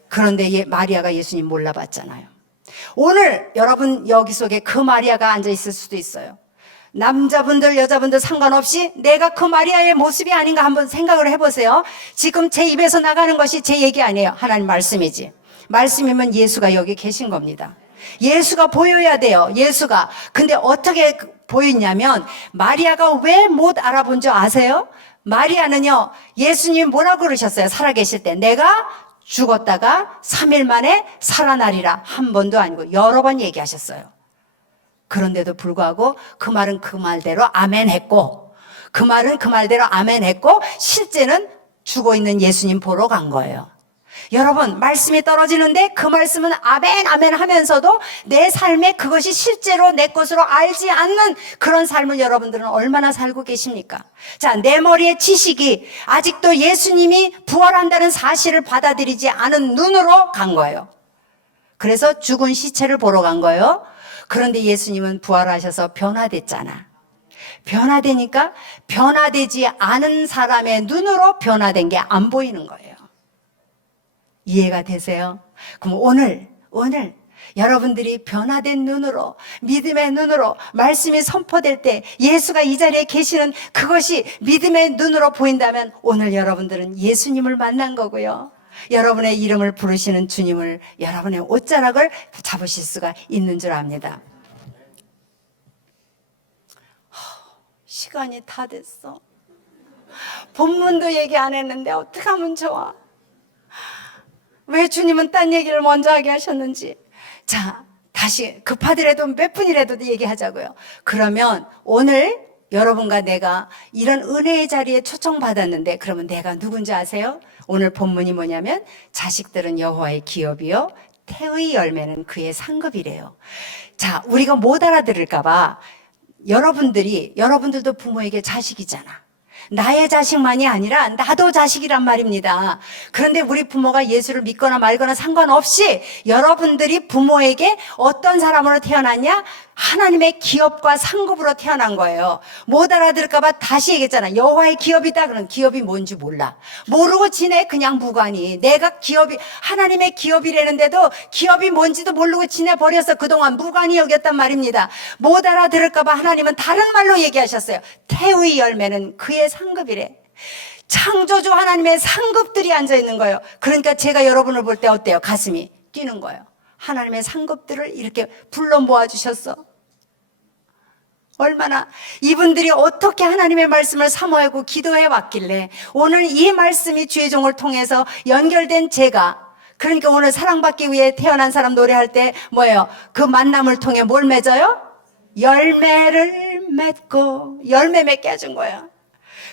그런데 마리아가 예수님 몰라봤잖아요. 오늘 여러분 여기 속에 그 마리아가 앉아 있을 수도 있어요. 남자분들 여자분들 상관없이 내가 그 마리아의 모습이 아닌가 한번 생각을 해보세요. 지금 제 입에서 나가는 것이 제 얘기 아니에요. 하나님 말씀이지. 말씀이면 예수가 여기 계신 겁니다. 예수가 보여야 돼요. 예수가. 근데 어떻게 보였냐면, 마리아가 왜 못 알아본 줄 아세요? 마리아는요, 예수님이 뭐라고 그러셨어요? 살아계실 때 내가 죽었다가 3일 만에 살아나리라. 한 번도 아니고 여러 번 얘기하셨어요. 그런데도 불구하고 그 말은 그 말대로 아멘 했고, 그 말은 그 말대로 아멘 했고, 실제는 죽어 있는 예수님 보러 간 거예요. 여러분, 말씀이 떨어지는데 그 말씀은 아멘 아멘 하면서도 내 삶에 그것이 실제로 내 것으로 알지 않는 그런 삶을 여러분들은 얼마나 살고 계십니까? 자, 내 머리의 지식이 아직도 예수님이 부활한다는 사실을 받아들이지 않은 눈으로 간 거예요. 그래서 죽은 시체를 보러 간 거예요. 그런데 예수님은 부활하셔서 변화됐잖아. 변화되니까 변화되지 않은 사람의 눈으로 변화된 게 안 보이는 거예요. 이해가 되세요? 그럼 오늘 여러분들이 변화된 눈으로, 믿음의 눈으로 말씀이 선포될 때 예수가 이 자리에 계시는 그것이 믿음의 눈으로 보인다면 오늘 여러분들은 예수님을 만난 거고요. 여러분의 이름을 부르시는 주님을, 여러분의 옷자락을 잡으실 수가 있는 줄 압니다. 시간이 다 됐어. 본문도 얘기 안 했는데 어떻게 하면 좋아? 왜 주님은 딴 얘기를 먼저 하게 하셨는지. 자, 다시 급하더라도 몇 분이라도 얘기하자고요. 그러면 오늘 여러분과 내가 이런 은혜의 자리에 초청받았는데 그러면 내가 누군지 아세요? 오늘 본문이 뭐냐면 자식들은 여호와의 기업이요 태의 열매는 그의 상급이래요. 자, 우리가 못 알아들을까 봐 여러분들도 부모에게 자식이잖아. 나의 자식만이 아니라 나도 자식이란 말입니다. 그런데 우리 부모가 예수를 믿거나 말거나 상관없이 여러분들이 부모에게 어떤 사람으로 태어났냐? 하나님의 기업과 상급으로 태어난 거예요. 못 알아들을까 봐 다시 얘기했잖아. 여호와의 기업이다. 그럼 기업이 뭔지 몰라. 모르고 지내 그냥 무관히. 내가 기업이 하나님의 기업이라는데도 기업이 뭔지도 모르고 지내버려서 그동안 무관히 여겼단 말입니다. 못 알아들을까 봐 하나님은 다른 말로 얘기하셨어요. 태의 열매는 그의 상급이래. 창조주 하나님의 상급들이 앉아있는 거예요. 그러니까 제가 여러분을 볼 때 어때요? 가슴이 뛰는 거예요. 하나님의 상급들을 이렇게 불러 모아주셨어. 얼마나 이분들이 어떻게 하나님의 말씀을 사모하고 기도해 왔길래 오늘 이 말씀이 주의 종을 통해서 연결된 제가, 그러니까 오늘 사랑받기 위해 태어난 사람 노래할 때 뭐예요? 그 만남을 통해 뭘 맺어요? 열매를 맺고 열매 맺게 해준 거예요.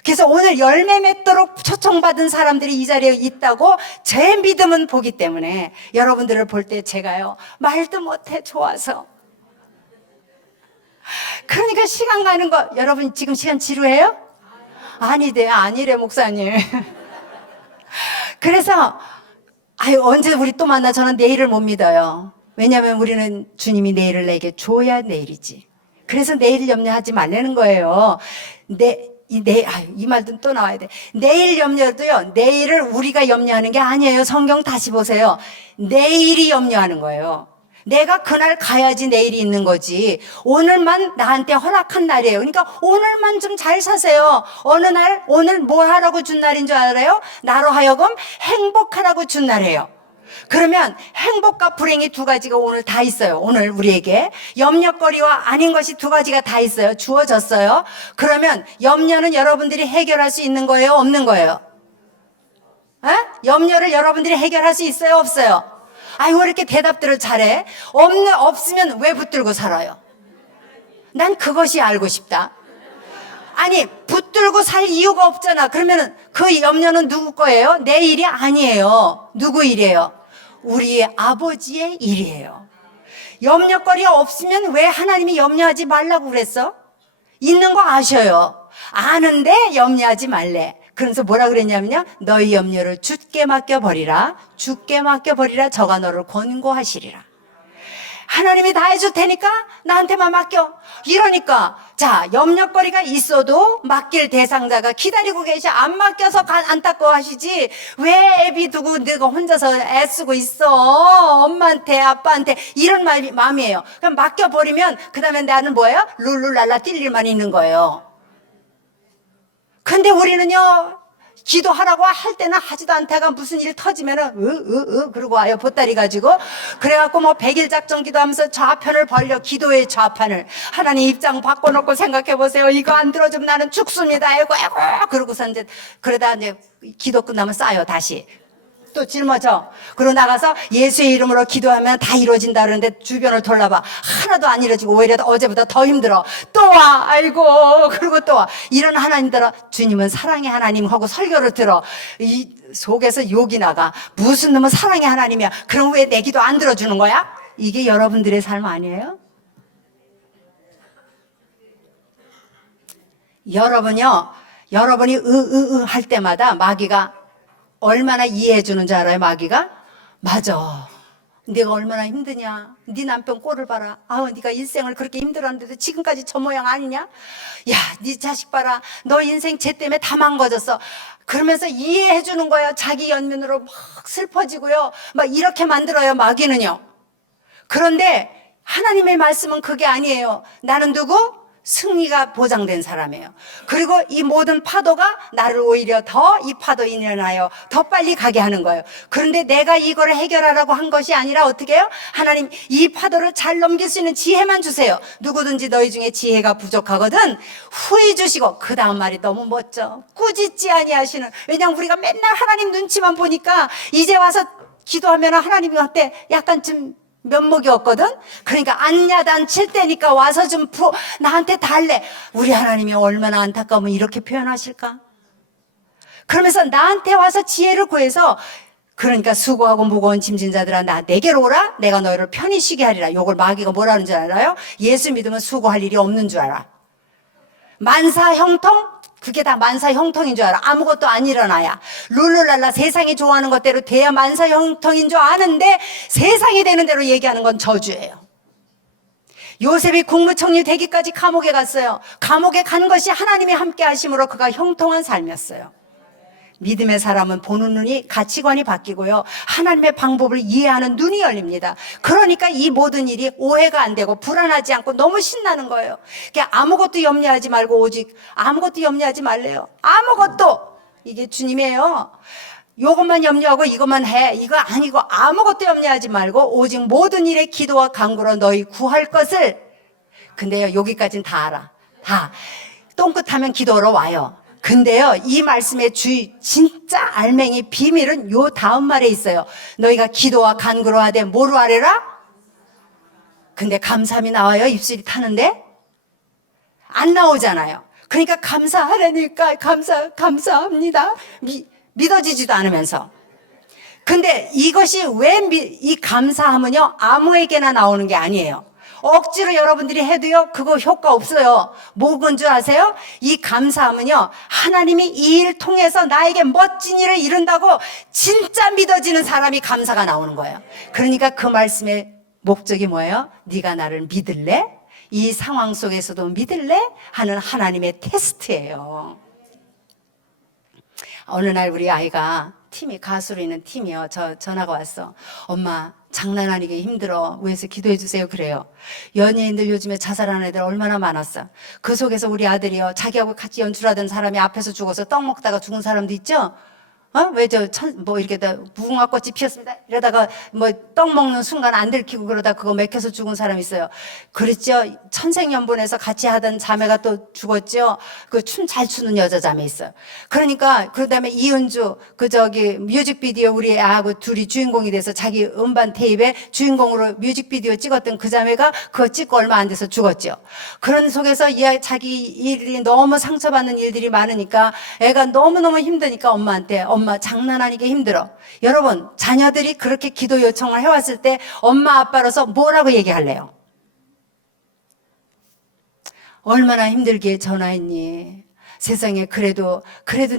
그래서 오늘 열매 맺도록 초청받은 사람들이 이 자리에 있다고 제 믿음은 보기 때문에 여러분들을 볼 때 제가요 말도 못해 좋아서. 그러니까 시간 가는 거, 여러분 지금 시간 지루해요? 아니래 목사님. 그래서 언제 우리 또 만나? 저는 내일을 못 믿어요. 왜냐하면 우리는 주님이 내일을 내게 줘야 내일이지. 그래서 내일 염려하지 말라는 거예요. 이 말도 또 나와야 돼. 내일 염려도요, 내일을 우리가 염려하는 게 아니에요. 성경 다시 보세요. 내일이 염려하는 거예요. 내가 그날 가야지 내일이 있는 거지. 오늘만 나한테 허락한 날이에요. 그러니까 오늘만 좀 잘 사세요. 어느 날, 오늘 뭐 하라고 준 날인 줄 알아요? 나로 하여금 행복하라고 준 날이에요. 그러면 행복과 불행이 두 가지가 오늘 다 있어요. 오늘 우리에게 염려거리와 아닌 것이 두 가지가 다 있어요. 주어졌어요. 그러면 염려는 여러분들이 해결할 수 있는 거예요? 없는 거예요? 염려를 여러분들이 해결할 수 있어요? 없어요? 왜 이렇게 대답들을 잘해? 없으면 왜 붙들고 살아요? 난 그것이 알고 싶다. 붙들고 살 이유가 없잖아. 그러면 그 염려는 누구 거예요? 내 일이 아니에요. 누구 일이에요? 우리의 아버지의 일이에요. 염려거리가 없으면 왜 하나님이 염려하지 말라고 그랬어? 있는 거 아셔요. 아는데 염려하지 말래. 그래서 뭐라 그랬냐면요, 너희 염려를 주께 맡겨버리라. 주께 맡겨버리라. 저가 너를 권고하시리라. 하나님이 다 해줄 테니까 나한테만 맡겨. 이러니까 자, 염려거리가 있어도 맡길 대상자가 기다리고 계셔. 안 맡겨서 안타까워하시지. 왜 애비 두고 너가 혼자서 애쓰고 있어? 엄마한테 아빠한테 이런 마음이에요. 그럼 맡겨버리면 그 다음에 나는 뭐예요? 룰루랄라 뛸 일만 있는 거예요. 근데 우리는요, 기도하라고 할 때는 하지도 않다가 무슨 일 터지면은 그러고 와요. 보따리 가지고. 그래갖고 100일 작전 기도하면서 좌편을 벌려. 기도의 좌판을 하나님 입장 바꿔놓고 생각해보세요. 이거 안 들어주면 나는 죽습니다. 아이고 그러고서 이제 그러다 이제 기도 끝나면 싸요. 다시 또 짊어져. 그러고 나가서 예수의 이름으로 기도하면 다 이루어진다 그러는데 주변을 돌아봐. 하나도 안 이루어지고 오히려 어제보다 더 힘들어. 또 와. 아이고. 그리고 또 와. 이런 하나님들아, 주님은 사랑의 하나님 하고 설교를 들어. 이 속에서 욕이 나가. 무슨 놈은 사랑의 하나님이야. 그럼 왜 내 기도 안 들어주는 거야? 이게 여러분들의 삶 아니에요? 여러분이 할 때마다 마귀가 얼마나 이해해 주는 줄 알아요? 마귀가? 맞아. 네가 얼마나 힘드냐? 네 남편 꼴을 봐라. 네가 일생을 그렇게 힘들었는데도 지금까지 저 모양 아니냐? 야, 네 자식 봐라. 너 인생 쟤 때문에 다 망가졌어. 그러면서 이해해 주는 거예요. 자기 연민으로 막 슬퍼지고요. 막 이렇게 만들어요, 마귀는요. 그런데 하나님의 말씀은 그게 아니에요. 나는 누구? 승리가 보장된 사람이에요. 그리고 이 모든 파도가 나를 오히려 더 이 파도 인연하여 더 빨리 가게 하는 거예요. 그런데 내가 이거를 해결하라고 한 것이 아니라 어떻게 해요? 하나님 이 파도를 잘 넘길 수 있는 지혜만 주세요. 누구든지 너희 중에 지혜가 부족하거든 후히 주시고, 그 다음 말이 너무 멋져. 꾸짖지 아니하시는. 왜냐하면 우리가 맨날 하나님 눈치만 보니까 이제 와서 기도하면 하나님한테 약간 좀 면목이 없거든. 그러니까 안야단 칠 때니까 와서 좀 나한테 달래. 우리 하나님이 얼마나 안타까우면 이렇게 표현하실까? 그러면서 나한테 와서 지혜를 구해서, 그러니까 수고하고 무거운 짐진 자들아 내게로 오라. 내가 너희를 편히 쉬게 하리라. 요걸 마귀가 뭐라는 줄 알아요? 예수 믿으면 수고할 일이 없는 줄 알아. 만사 형통? 그게 다 만사 형통인 줄 알아. 아무것도 안 일어나야. 룰루랄라 세상이 좋아하는 것대로 돼야 만사 형통인 줄 아는데 세상이 되는 대로 얘기하는 건 저주예요. 요셉이 국무총리 되기까지 감옥에 갔어요. 감옥에 간 것이 하나님이 함께 하심으로 그가 형통한 삶이었어요. 믿음의 사람은 보는 눈이, 가치관이 바뀌고요, 하나님의 방법을 이해하는 눈이 열립니다. 그러니까 이 모든 일이 오해가 안 되고 불안하지 않고 너무 신나는 거예요. 그러니까 아무것도 염려하지 말고, 오직 아무것도 염려하지 말래요. 아무것도. 이게 주님이에요. 요것만 염려하고 이것만 해, 이거 아니고 아무것도 염려하지 말고 오직 모든 일에 기도와 간구로 너희 구할 것을. 근데요, 여기까지는 다 알아. 다 똥끝하면 기도하러 와요. 근데요, 이 말씀의 진짜 알맹이 비밀은 요 다음 말에 있어요. 너희가 기도와 간구로 하되 뭐로 하래라? 근데 감사함이 나와요? 입술이 타는데? 안 나오잖아요. 그러니까 감사하라니까 감사합니다. 믿어지지도 않으면서. 근데 이것이 이 감사함은요, 아무에게나 나오는 게 아니에요. 억지로 여러분들이 해도요, 그거 효과 없어요. 뭐건 줄 아세요? 이 감사함은요, 하나님이 이 일 통해서 나에게 멋진 일을 이룬다고 진짜 믿어지는 사람이 감사가 나오는 거예요. 그러니까 그 말씀의 목적이 뭐예요? 네가 나를 믿을래? 이 상황 속에서도 믿을래? 하는 하나님의 테스트예요. 어느 날 우리 아이가 가수로 있는 팀이요, 전화가 왔어. 엄마, 장난 아니게 힘들어. 위해서 기도해 주세요. 그래요. 연예인들 요즘에 자살하는 애들 얼마나 많았어. 그 속에서 우리 아들이요, 자기하고 같이 연출하던 사람이 앞에서 죽어서 떡 먹다가 죽은 사람도 있죠? 왜 이렇게 무궁화꽃이 피었습니다. 이러다가 떡 먹는 순간 안 들키고 그러다 그거 맥혀서 죽은 사람 있어요. 그랬죠? 천생연분에서 같이 하던 자매가 또 죽었죠? 그 춤 잘 추는 여자 자매 있어요. 그러니까, 그 다음에 이은주, 뮤직비디오 우리 애하고 둘이 주인공이 돼서 자기 음반 테이프에 주인공으로 뮤직비디오 찍었던 그 자매가 그거 찍고 얼마 안 돼서 죽었죠. 그런 속에서 자기 일이 너무 상처받는 일들이 많으니까 애가 너무너무 힘드니까 엄마한테, 엄마 장난 아니게 힘들어. 여러분, 자녀들이 그렇게 기도 요청을 해왔을 때 엄마 아빠로서 뭐라고 얘기할래요? 얼마나 힘들게 전화했니? 세상에 그래도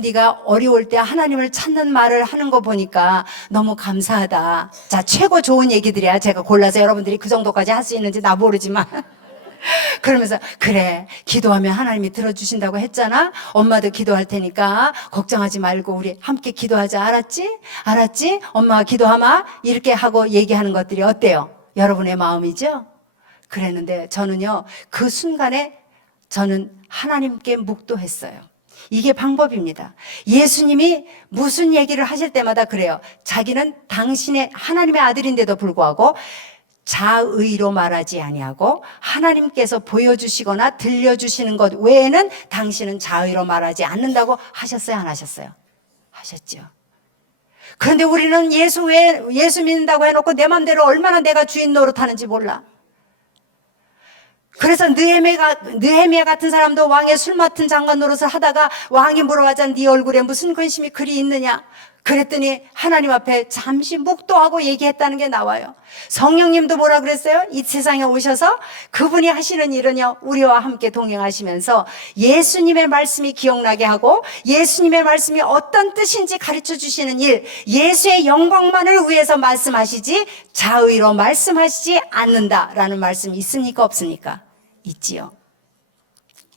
네가 어려울 때 하나님을 찾는 말을 하는 거 보니까 너무 감사하다. 자, 최고 좋은 얘기들이야. 제가 골라서 여러분들이 그 정도까지 할 수 있는지 나 모르지만 그러면서 그래, 기도하면 하나님이 들어주신다고 했잖아. 엄마도 기도할 테니까 걱정하지 말고 우리 함께 기도하자. 알았지? 엄마가 기도하마. 이렇게 하고 얘기하는 것들이 어때요? 여러분의 마음이죠? 그랬는데 저는요, 그 순간에 저는 하나님께 묵도했어요. 이게 방법입니다. 예수님이 무슨 얘기를 하실 때마다 그래요. 자기는 당신의 하나님의 아들인데도 불구하고 자의로 말하지 아니하고 하나님께서 보여주시거나 들려주시는 것 외에는 당신은 자의로 말하지 않는다고 하셨어요? 안 하셨어요? 하셨죠. 그런데 우리는 예수 믿는다고 해놓고 내 맘대로 얼마나 내가 주인 노릇하는지 몰라. 그래서 느헤미야 같은 사람도 왕의 술 맡은 장관 노릇을 하다가 왕이 물어봤잖아. 네 얼굴에 무슨 근심이 그리 있느냐? 그랬더니 하나님 앞에 잠시 묵도하고 얘기했다는 게 나와요. 성령님도 뭐라 그랬어요? 이 세상에 오셔서 그분이 하시는 일은요, 우리와 함께 동행하시면서 예수님의 말씀이 기억나게 하고 예수님의 말씀이 어떤 뜻인지 가르쳐 주시는 일, 예수의 영광만을 위해서 말씀하시지 자의로 말씀하시지 않는다라는 말씀이 있습니까? 없습니까? 있지요.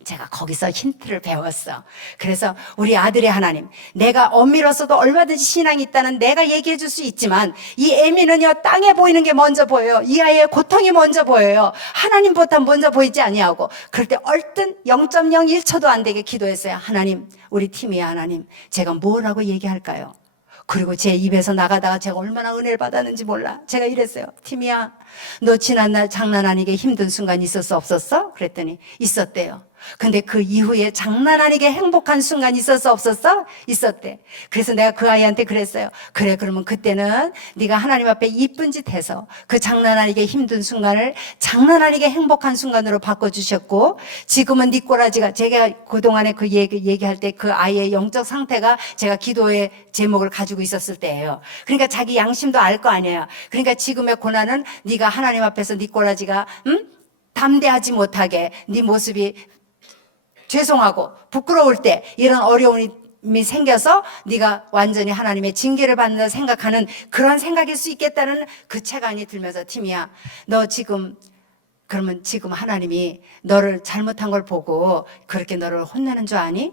제가 거기서 힌트를 배웠어. 그래서 우리 아들의 하나님, 내가 엄미로서도 얼마든지 신앙이 있다는 내가 얘기해 줄 수 있지만 이 애미는요, 땅에 보이는 게 먼저 보여요. 이 아이의 고통이 먼저 보여요. 하나님보다 먼저 보이지 아니하고. 그럴 때 얼른 0.01초도 안 되게 기도했어요. 하나님, 우리 팀이야. 하나님, 제가 뭐라고 얘기할까요? 그리고 제 입에서 나가다가 제가 얼마나 은혜를 받았는지 몰라. 제가 이랬어요. 팀이야, 너 지난날 장난 아니게 힘든 순간 있었어 없었어? 그랬더니 있었대요. 근데 그 이후에 장난 아니게 행복한 순간 있었어 없었어? 있었대. 그래서 내가 그 아이한테 그랬어요. 그래, 그러면 그때는 네가 하나님 앞에 이쁜 짓 해서 그 장난 아니게 힘든 순간을 장난 아니게 행복한 순간으로 바꿔주셨고, 지금은 네 꼬라지가, 제가 그동안에 그 얘기할 때 그 아이의 영적 상태가 제가 기도의 제목을 가지고 있었을 때예요. 그러니까 자기 양심도 알 거 아니에요. 그러니까 지금의 고난은 네가 하나님 앞에서 네 꼬라지가 담대하지 못하게, 네 모습이 죄송하고 부끄러울 때 이런 어려움이 생겨서 네가 완전히 하나님의 징계를 받는다 생각하는 그런 생각일 수 있겠다는 그 체감이 들면서, 팀이야, 너 지금 그러면 지금 하나님이 너를 잘못한 걸 보고 그렇게 너를 혼내는 줄 아니?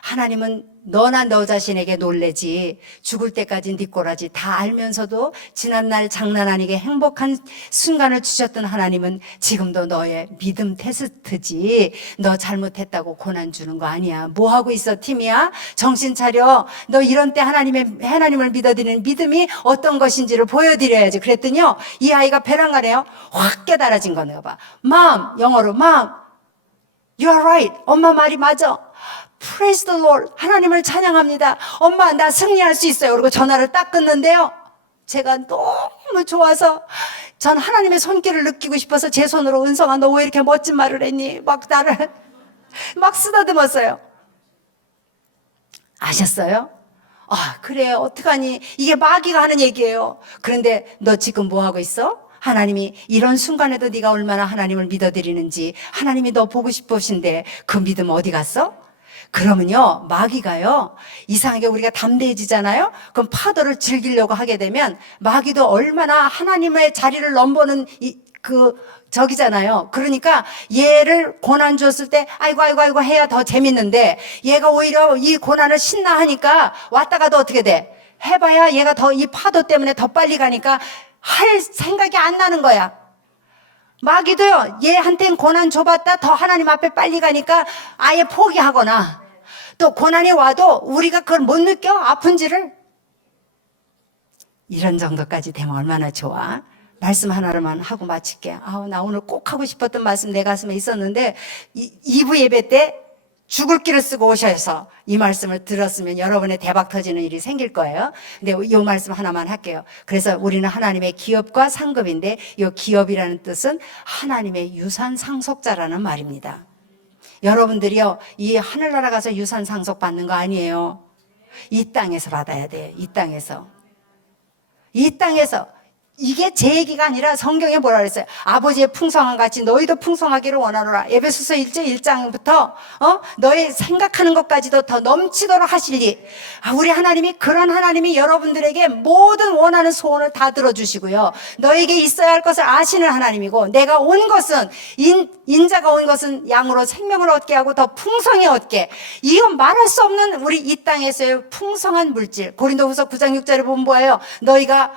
하나님은 너나 너 자신에게 놀래지 죽을 때까지 네 꼬라지 다 알면서도 지난날 장난 아니게 행복한 순간을 주셨던 하나님은 지금도 너의 믿음 테스트지, 너 잘못했다고 고난 주는 거 아니야. 뭐 하고 있어, 팀이야? 정신 차려. 너 이런 때 하나님을 믿어드리는 믿음이 어떤 것인지를 보여드려야지. 그랬더니요, 이 아이가 배랑가네요. 확 깨달아진 거네요. 봐, Mom, 영어로 Mom, You are right. 엄마 말이 맞아. Praise the Lord. 하나님을 찬양합니다. 엄마, 나 승리할 수 있어요. 그리고 전화를 딱 끊는데요, 제가 너무 좋아서 전 하나님의 손길을 느끼고 싶어서 제 손으로, 은성아, 너 왜 이렇게 멋진 말을 했니? 막 나를 막 쓰다듬었어요. 아셨어요? 아, 그래, 어떡하니? 이게 마귀가 하는 얘기예요. 그런데 너 지금 뭐 하고 있어? 하나님이 이런 순간에도 네가 얼마나 하나님을 믿어드리는지 하나님이 너 보고 싶으신데 그 믿음 어디 갔어? 그러면요, 마귀가요, 이상하게 우리가 담대해지잖아요? 그럼 파도를 즐기려고 하게 되면 마귀도 얼마나 하나님의 자리를 넘보는 저기잖아요. 그러니까 얘를 고난 줬을 때 아이고 해야 더 재밌는데, 얘가 오히려 이 고난을 신나하니까 왔다가도 어떻게 돼? 해봐야 얘가 더 이 파도 때문에 더 빨리 가니까 할 생각이 안 나는 거야. 마귀도요, 얘한텐 고난 줘봤다 더 하나님 앞에 빨리 가니까 아예 포기하거나, 또 고난이 와도 우리가 그걸 못 느껴, 아픈지를. 이런 정도까지 되면 얼마나 좋아. 말씀 하나로만 하고 마칠게. 나 오늘 꼭 하고 싶었던 말씀 내 가슴에 있었는데 2부 예배 때 죽을 길을 쓰고 오셔서 이 말씀을 들었으면 여러분의 대박 터지는 일이 생길 거예요. 근데 이 말씀 하나만 할게요. 그래서 우리는 하나님의 기업과 상급인데, 이 기업이라는 뜻은 하나님의 유산 상속자라는 말입니다. 여러분들이요, 이 하늘나라 가서 유산 상속 받는 거 아니에요. 이 땅에서 받아야 돼요. 이 땅에서. 이게 제 얘기가 아니라 성경에 뭐라 그랬어요? 아버지의 풍성함 같이 너희도 풍성하기를 원하노라. 에베소서 1장부터 너희 생각하는 것까지도 더 넘치도록 하시리. 우리 하나님이 그런 하나님이 여러분들에게 모든 원하는 소원을 다 들어주시고요, 너에게 있어야 할 것을 아시는 하나님이고, 내가 온 것은 인자가 온 것은 양으로 생명을 얻게 하고 더 풍성히 얻게. 이건 말할 수 없는 우리 이 땅에서의 풍성한 물질. 고린도후서 9장 6절에 보면 뭐예요? 너희가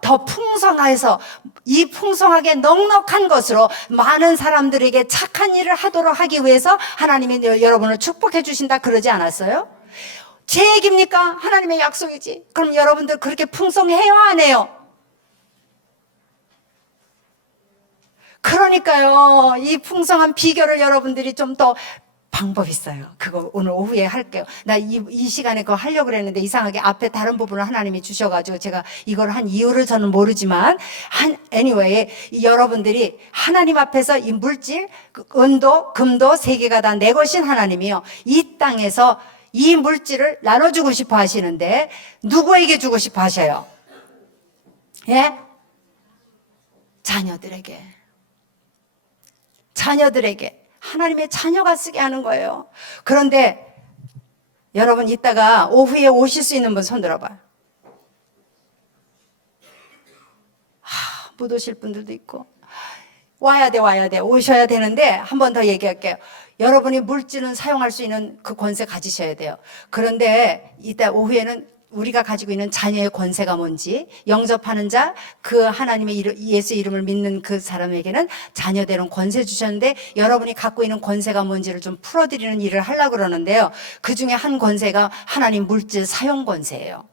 더 풍성해서 이 풍성하게 넉넉한 것으로 많은 사람들에게 착한 일을 하도록 하기 위해서 하나님이 여러분을 축복해 주신다 그러지 않았어요? 제 얘기입니까? 하나님의 약속이지. 그럼 여러분들 그렇게 풍성해요, 안 해요? 그러니까요, 이 풍성한 비결을 여러분들이 좀 더, 방법 있어요. 그거 오늘 오후에 할게요. 나 이 시간에 그거 하려고 그랬는데 이상하게 앞에 다른 부분을 하나님이 주셔가지고 제가 이걸 한 이유를 저는 모르지만, anyway, 여러분들이 하나님 앞에서 이 물질, 은도, 금도 세 개가 다 내 것인 하나님이요, 이 땅에서 이 물질을 나눠주고 싶어 하시는데 누구에게 주고 싶어 하셔요? 예? 자녀들에게. 하나님의 자녀가 쓰게 하는 거예요. 그런데 여러분, 이따가 오후에 오실 수 있는 분 손 들어봐요. 못 오실 분들도 있고. 와야 돼. 오셔야 되는데 한 번 더 얘기할게요. 여러분이 물질은 사용할 수 있는 그 권세 가지셔야 돼요. 그런데 이따 오후에는 우리가 가지고 있는 자녀의 권세가 뭔지, 영접하는 자, 그 하나님의 이름, 예수 이름을 믿는 그 사람에게는 자녀되는 권세 주셨는데, 여러분이 갖고 있는 권세가 뭔지를 좀 풀어드리는 일을 하려고 그러는데요. 그 중에 한 권세가 하나님 물질 사용 권세예요.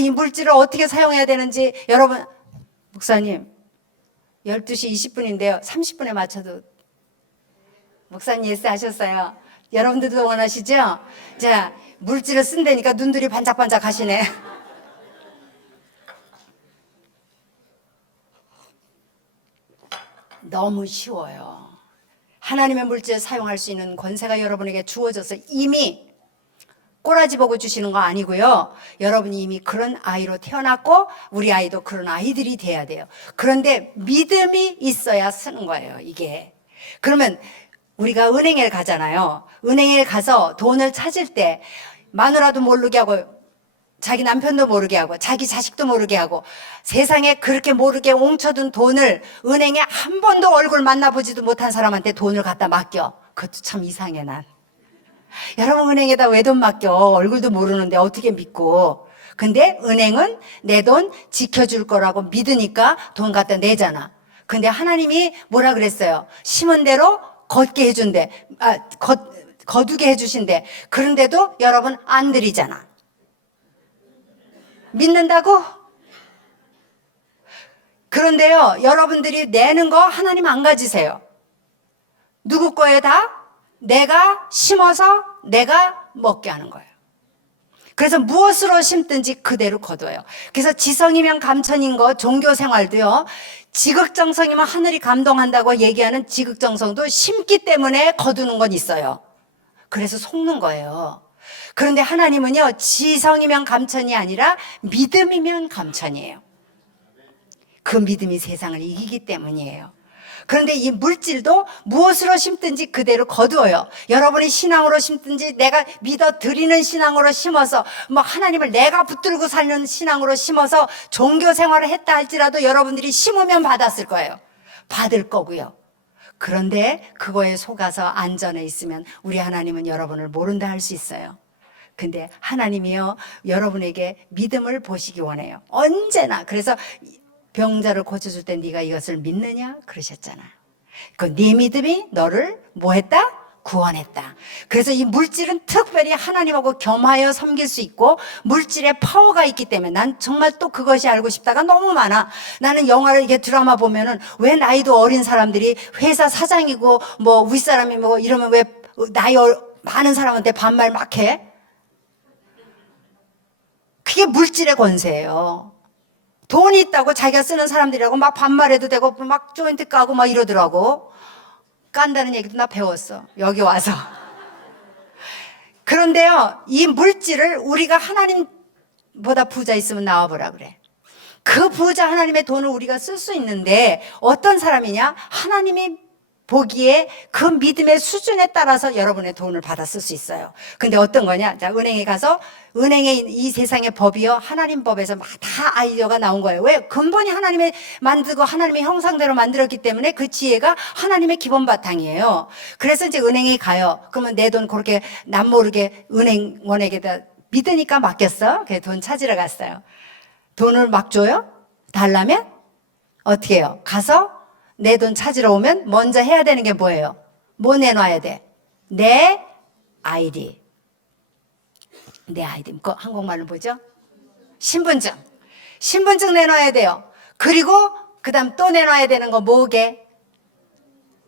이 물질을 어떻게 사용해야 되는지, 여러분, 목사님, 12시 20분인데요. 30분에 맞춰도, 목사님 예스 하셨어요. 여러분들도 원하시죠? 자, 물질을 쓴다니까 눈들이 반짝반짝 하시네. 너무 쉬워요. 하나님의 물질을 사용할 수 있는 권세가 여러분에게 주어져서 이미 꼬라지 보고 주시는 거 아니고요. 여러분이 이미 그런 아이로 태어났고 우리 아이도 그런 아이들이 돼야 돼요. 그런데 믿음이 있어야 쓰는 거예요, 이게. 그러면 우리가 은행에 가잖아요. 은행에 가서 돈을 찾을 때 마누라도 모르게 하고 자기 남편도 모르게 하고 자기 자식도 모르게 하고 세상에 그렇게 모르게 옹쳐둔 돈을 은행에 한 번도 얼굴 만나보지도 못한 사람한테 돈을 갖다 맡겨. 그것도 참 이상해, 난. 여러분, 은행에다 왜 돈 맡겨? 얼굴도 모르는데 어떻게 믿고. 근데 은행은 내 돈 지켜줄 거라고 믿으니까 돈 갖다 내잖아. 근데 하나님이 뭐라 그랬어요? 심은 대로 걷게 해준대. 거두게 해주신대. 그런데도 여러분 안 드리잖아. 믿는다고? 그런데요, 여러분들이 내는 거 하나님 안 가지세요. 누구 거에 다 내가 심어서 내가 먹게 하는 거예요. 그래서 무엇으로 심든지 그대로 거둬요. 그래서 지성이면 감천인 거, 종교 생활도요, 지극정성이면 하늘이 감동한다고 얘기하는 지극정성도 심기 때문에 거두는 건 있어요. 그래서 속는 거예요. 그런데 하나님은요, 지성이면 감천이 아니라 믿음이면 감천이에요. 그 믿음이 세상을 이기기 때문이에요. 그런데 이 물질도 무엇으로 심든지 그대로 거두어요. 여러분이 신앙으로 심든지 내가 믿어 드리는 신앙으로 심어서 하나님을 내가 붙들고 사는 신앙으로 심어서 종교 생활을 했다 할지라도 여러분들이 심으면 받았을 거예요. 받을 거고요. 그런데 그거에 속아서 안전해 있으면 우리 하나님은 여러분을 모른다 할 수 있어요. 근데 하나님이요, 여러분에게 믿음을 보시기 원해요. 언제나. 그래서 병자를 고쳐줄 때 네가 이것을 믿느냐 그러셨잖아. 그 네 믿음이 너를 뭐 했다? 구원했다. 그래서 이 물질은 특별히 하나님하고 겸하여 섬길 수 있고 물질의 파워가 있기 때문에 난 정말 또 그것이 알고 싶다가 너무 많아. 나는 영화를 이게 드라마 보면은 왜 나이도 어린 사람들이 회사 사장이고 윗사람이 이러면 왜 나이 많은 사람한테 반말 막 해? 그게 물질의 권세예요. 돈이 있다고 자기가 쓰는 사람들이라고 막 반말해도 되고 막 조인트 까고 막 이러더라고. 깐다는 얘기도 나 배웠어, 여기 와서. 그런데요, 이 물질을 우리가 하나님보다 부자 있으면 나와보라 그래. 그 부자 하나님의 돈을 우리가 쓸 수 있는데 어떤 사람이냐? 하나님이 보기에 그 믿음의 수준에 따라서 여러분의 돈을 받아 쓸 수 있어요. 근데 어떤 거냐? 자, 은행에 가서 은행의 이 세상의 법이요, 하나님 법에서 막 다 아이디어가 나온 거예요. 왜? 근본이 하나님의 만들고 하나님의 형상대로 만들었기 때문에 그 지혜가 하나님의 기본 바탕이에요. 그래서 이제 은행에 가요. 그러면 내 돈 그렇게 남 모르게 은행원에게다 믿으니까 맡겼어. 그래서 돈 찾으러 갔어요. 돈을 막 줘요? 달라면? 어떻게 해요? 가서 내 돈 찾으러 오면 먼저 해야 되는 게 뭐예요? 뭐 내놔야 돼? 내 아이디. 내 아이디. 그거 한국말로 뭐죠? 신분증. 신분증 내놔야 돼요. 그리고 그 다음 또 내놔야 되는 거 뭐게?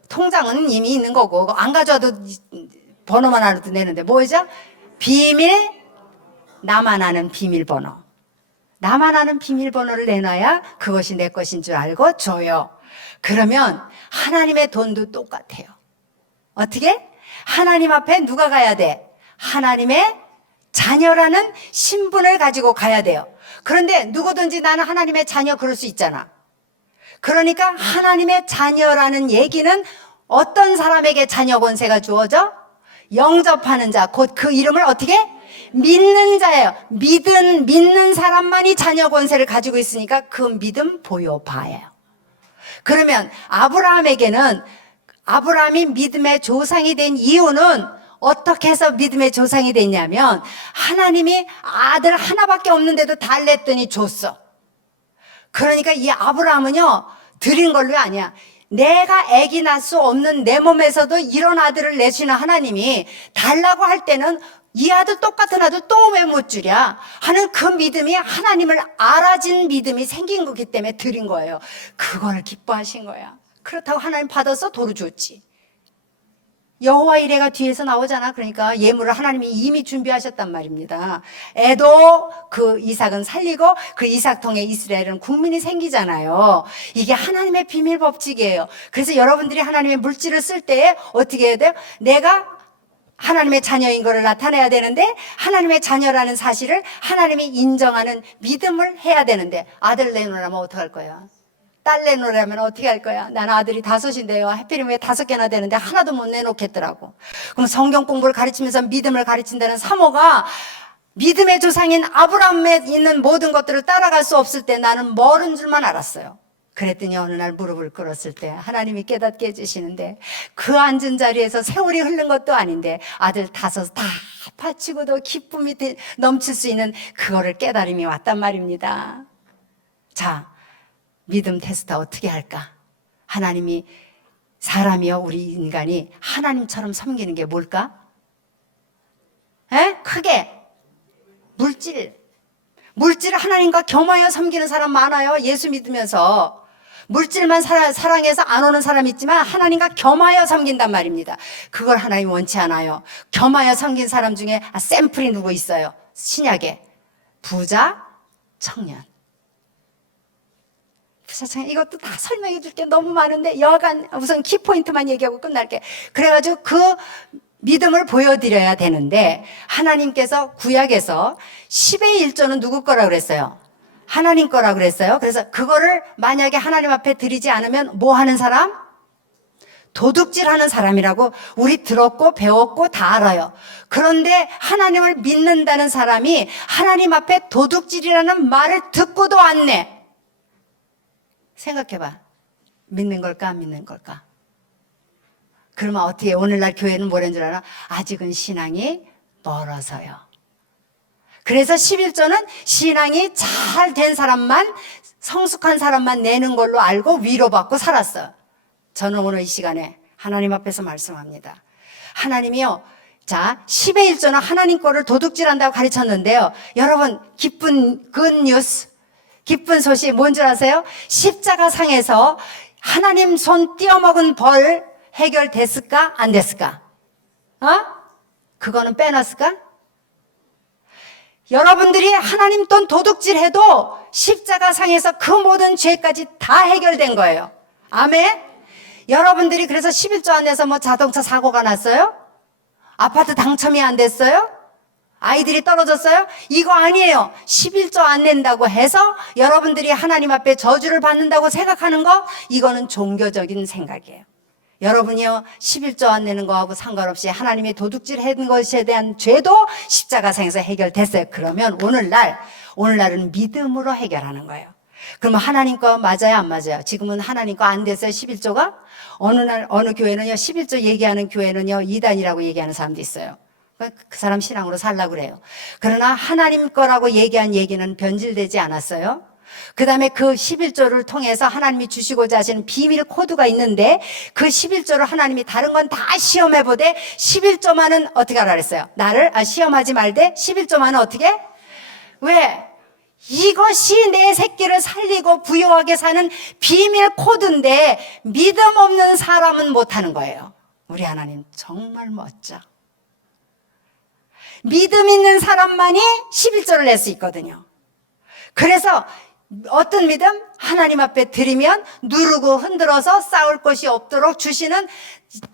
통장은 이미 있는 거고 안 가져와도 번호만 알아도 내는데 뭐죠? 비밀, 나만 아는 비밀번호. 나만 아는 비밀번호를 내놔야 그것이 내 것인 줄 알고 줘요. 그러면 하나님의 돈도 똑같아요. 어떻게? 하나님 앞에 누가 가야 돼? 하나님의 자녀라는 신분을 가지고 가야 돼요. 그런데 누구든지 나는 하나님의 자녀 그럴 수 있잖아. 그러니까 하나님의 자녀라는 얘기는 어떤 사람에게 자녀 권세가 주어져? 영접하는 자, 곧 그 이름을 어떻게? 믿는 자예요. 믿는 사람만이 자녀 권세를 가지고 있으니까 그 믿음 보여봐요. 그러면 아브라함에게는 아브라함이 믿음의 조상이 된 이유는 어떻게 해서 믿음의 조상이 됐냐면 하나님이 아들 하나밖에 없는데도 달랬더니 줬어. 그러니까 이 아브라함은요, 드린 걸로 아니야. 내가 아기 낳을 수 없는 내 몸에서도 이런 아들을 내시는 하나님이 달라고 할 때는 이 아들 똑같은 아들 또 왜 못 주랴 하는 그 믿음이 하나님을 알아진 믿음이 생긴 거기 때문에 드린 거예요. 그걸 기뻐하신 거야. 그렇다고 하나님 받아서 도로 줬지. 여호와 이레가 뒤에서 나오잖아. 그러니까 예물을 하나님이 이미 준비하셨단 말입니다. 애도 그 이삭은 살리고 그 이삭 통해 이스라엘은 국민이 생기잖아요. 이게 하나님의 비밀 법칙이에요. 그래서 여러분들이 하나님의 물질을 쓸 때에 어떻게 해야 돼요? 내가 하나님의 자녀인 것을 나타내야 되는데 하나님의 자녀라는 사실을 하나님이 인정하는 믿음을 해야 되는데 아들 내놓으라면 어떡할 거야? 딸 내놓으라면 어떻게 할 거야? 나는 아들이 5인데요. 하필이면 왜 5개나 되는데 하나도 못 내놓겠더라고. 그럼 성경 공부를 가르치면서 믿음을 가르친다는 사모가 믿음의 조상인 아브라함에 있는 모든 것들을 따라갈 수 없을 때 나는 모르는 줄만 알았어요. 그랬더니 어느 날 무릎을 꿇었을 때 하나님이 깨닫게 해주시는데 그 앉은 자리에서 세월이 흐른 것도 아닌데 아들 5 다 바치고도 기쁨이 넘칠 수 있는 그거를 깨달음이 왔단 말입니다. 자, 믿음 테스트 어떻게 할까? 하나님이 사람이요 우리 인간이 하나님처럼 섬기는 게 뭘까? 크게 물질을 하나님과 겸하여 섬기는 사람 많아요. 예수 믿으면서 물질만 사랑해서 안 오는 사람 있지만 하나님과 겸하여 섬긴단 말입니다. 그걸 하나님 원치 않아요. 겸하여 섬긴 사람 중에 샘플이 누구 있어요? 신약에 부자, 청년. 이것도 다 설명해 줄 게 너무 많은데 여하간 우선 키포인트만 얘기하고 끝날게. 그래가지고 그 믿음을 보여드려야 되는데 하나님께서 구약에서 10의 1조는 누구 거라고 그랬어요? 하나님 거라고 그랬어요. 그래서 그거를 만약에 하나님 앞에 드리지 않으면 뭐 하는 사람? 도둑질하는 사람이라고 우리 들었고 배웠고 다 알아요. 그런데 하나님을 믿는다는 사람이 하나님 앞에 도둑질이라는 말을 듣고도 안 내. 생각해봐. 믿는 걸까 안 믿는 걸까? 그러면 어떻게 오늘날 교회는 뭐라는 줄 알아? 아직은 신앙이 멀어서요. 그래서 11조는 신앙이 잘 된 사람만 성숙한 사람만 내는 걸로 알고 위로받고 살았어요. 저는 오늘 이 시간에 하나님 앞에서 말씀합니다. 하나님이요. 자, 10의 1조는 하나님 거를 도둑질한다고 가르쳤는데요. 여러분 기쁜 굿뉴스 기쁜 소식 뭔 줄 아세요? 십자가상에서 하나님 손 띄어먹은 벌 해결됐을까? 안 됐을까? 그거는 빼놨을까? 여러분들이 하나님 돈 도둑질해도 십자가상에서 그 모든 죄까지 다 해결된 거예요. 아멘? 여러분들이 그래서 11조 안 내서 뭐 자동차 사고가 났어요? 아파트 당첨이 안 됐어요? 아이들이 떨어졌어요? 이거 아니에요. 11조 안 낸다고 해서 여러분들이 하나님 앞에 저주를 받는다고 생각하는 거 이거는 종교적인 생각이에요. 여러분이요 11조 안 내는 거하고 상관없이 하나님이 도둑질 한 것에 대한 죄도 십자가상에서 해결됐어요. 그러면 오늘날은 믿음으로 해결하는 거예요. 그러면 하나님 거 맞아요 안 맞아요? 지금은 하나님 거 안 됐어요 11조가? 어느 교회는요 11조 얘기하는 교회는요 이단이라고 얘기하는 사람도 있어요. 그 사람 신앙으로 살라고 그래요. 그러나 하나님 거라고 얘기한 얘기는 변질되지 않았어요. 그 다음에 그 11조를 통해서 하나님이 주시고자 하시는 비밀 코드가 있는데 그 11조를 하나님이 다른 건 다 시험해보되 11조만은 어떻게 하라 그랬어요? 나를 시험하지 말되 11조만은 어떻게? 왜? 이것이 내 새끼를 살리고 부유하게 사는 비밀 코드인데 믿음 없는 사람은 못하는 거예요. 우리 하나님 정말 멋져. 믿음 있는 사람만이 11조를 낼 수 있거든요. 그래서 어떤 믿음? 하나님 앞에 드리면 누르고 흔들어서 싸울 것이 없도록 주시는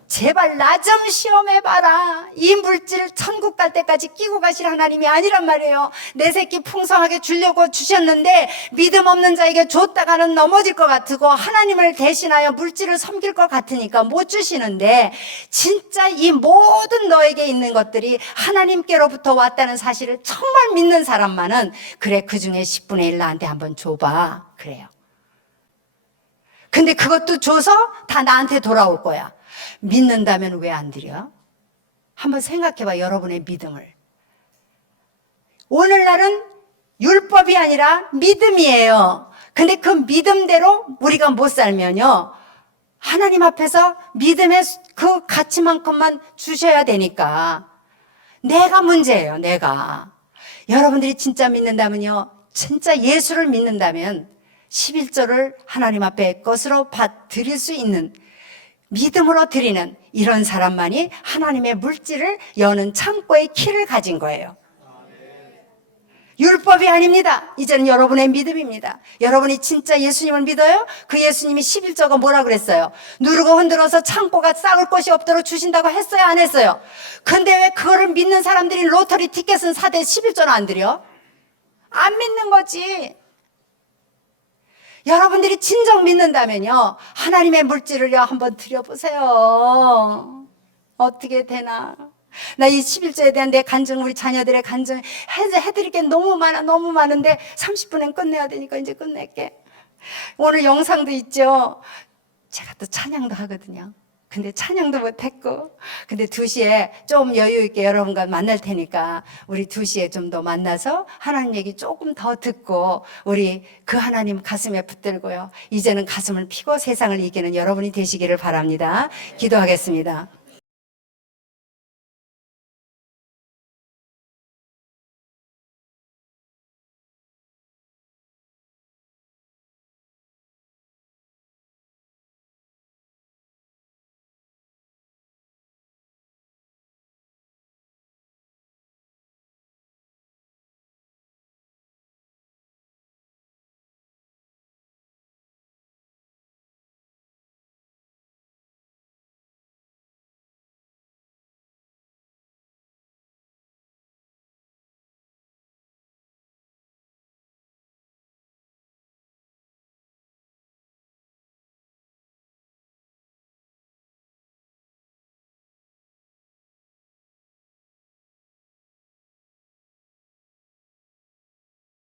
제발 나 좀 시험해봐라. 이 물질 천국 갈 때까지 끼고 가실 하나님이 아니란 말이에요. 내 새끼 풍성하게 주려고 주셨는데 믿음 없는 자에게 줬다가는 넘어질 것 같고 하나님을 대신하여 물질을 섬길 것 같으니까 못 주시는데 진짜 이 모든 너에게 있는 것들이 하나님께로부터 왔다는 사실을 정말 믿는 사람만은 그래 그 중에 10분의 1 나한테 한번 줘봐. 그래요. 근데 그것도 줘서 다 나한테 돌아올 거야. 믿는다면 왜 안 드려? 한번 생각해봐, 여러분의 믿음을. 오늘날은 율법이 아니라 믿음이에요. 근데 그 믿음대로 우리가 못 살면요, 하나님 앞에서 믿음의 그 가치만큼만 주셔야 되니까 내가 문제예요, 내가. 여러분들이 진짜 믿는다면요, 진짜 예수를 믿는다면 11조를 하나님 앞에 것으로 드릴 수 있는, 믿음으로 드리는 이런 사람만이 하나님의 물질을 여는 창고의 키를 가진 거예요. 율법이 아닙니다. 이제는 여러분의 믿음입니다. 여러분이 진짜 예수님을 믿어요? 그 예수님이 11조가 뭐라 그랬어요? 누르고 흔들어서 창고가 싹을 곳이 없도록 주신다고 했어요, 안 했어요? 근데 왜 그거를 믿는 사람들이 로터리 티켓은 사대 11조는 안 드려? 안 믿는 거지. 여러분들이 진정 믿는다면요, 하나님의 물질을요 한번 드려보세요. 어떻게 되나? 나 이 11조에 대한 내 간증, 우리 자녀들의 간증 해드릴 게 너무 많아, 너무 많은데 30분엔 끝내야 되니까 이제 끝낼게. 오늘 영상도 있죠. 제가 또 찬양도 하거든요. 근데 찬양도 못했고, 근데 2시에 좀 여유 있게 여러분과 만날 테니까 우리 2시에 좀 더 만나서 하나님 얘기 조금 더 듣고 우리 그 하나님 가슴에 붙들고요, 이제는 가슴을 피고 세상을 이기는 여러분이 되시기를 바랍니다. 기도하겠습니다.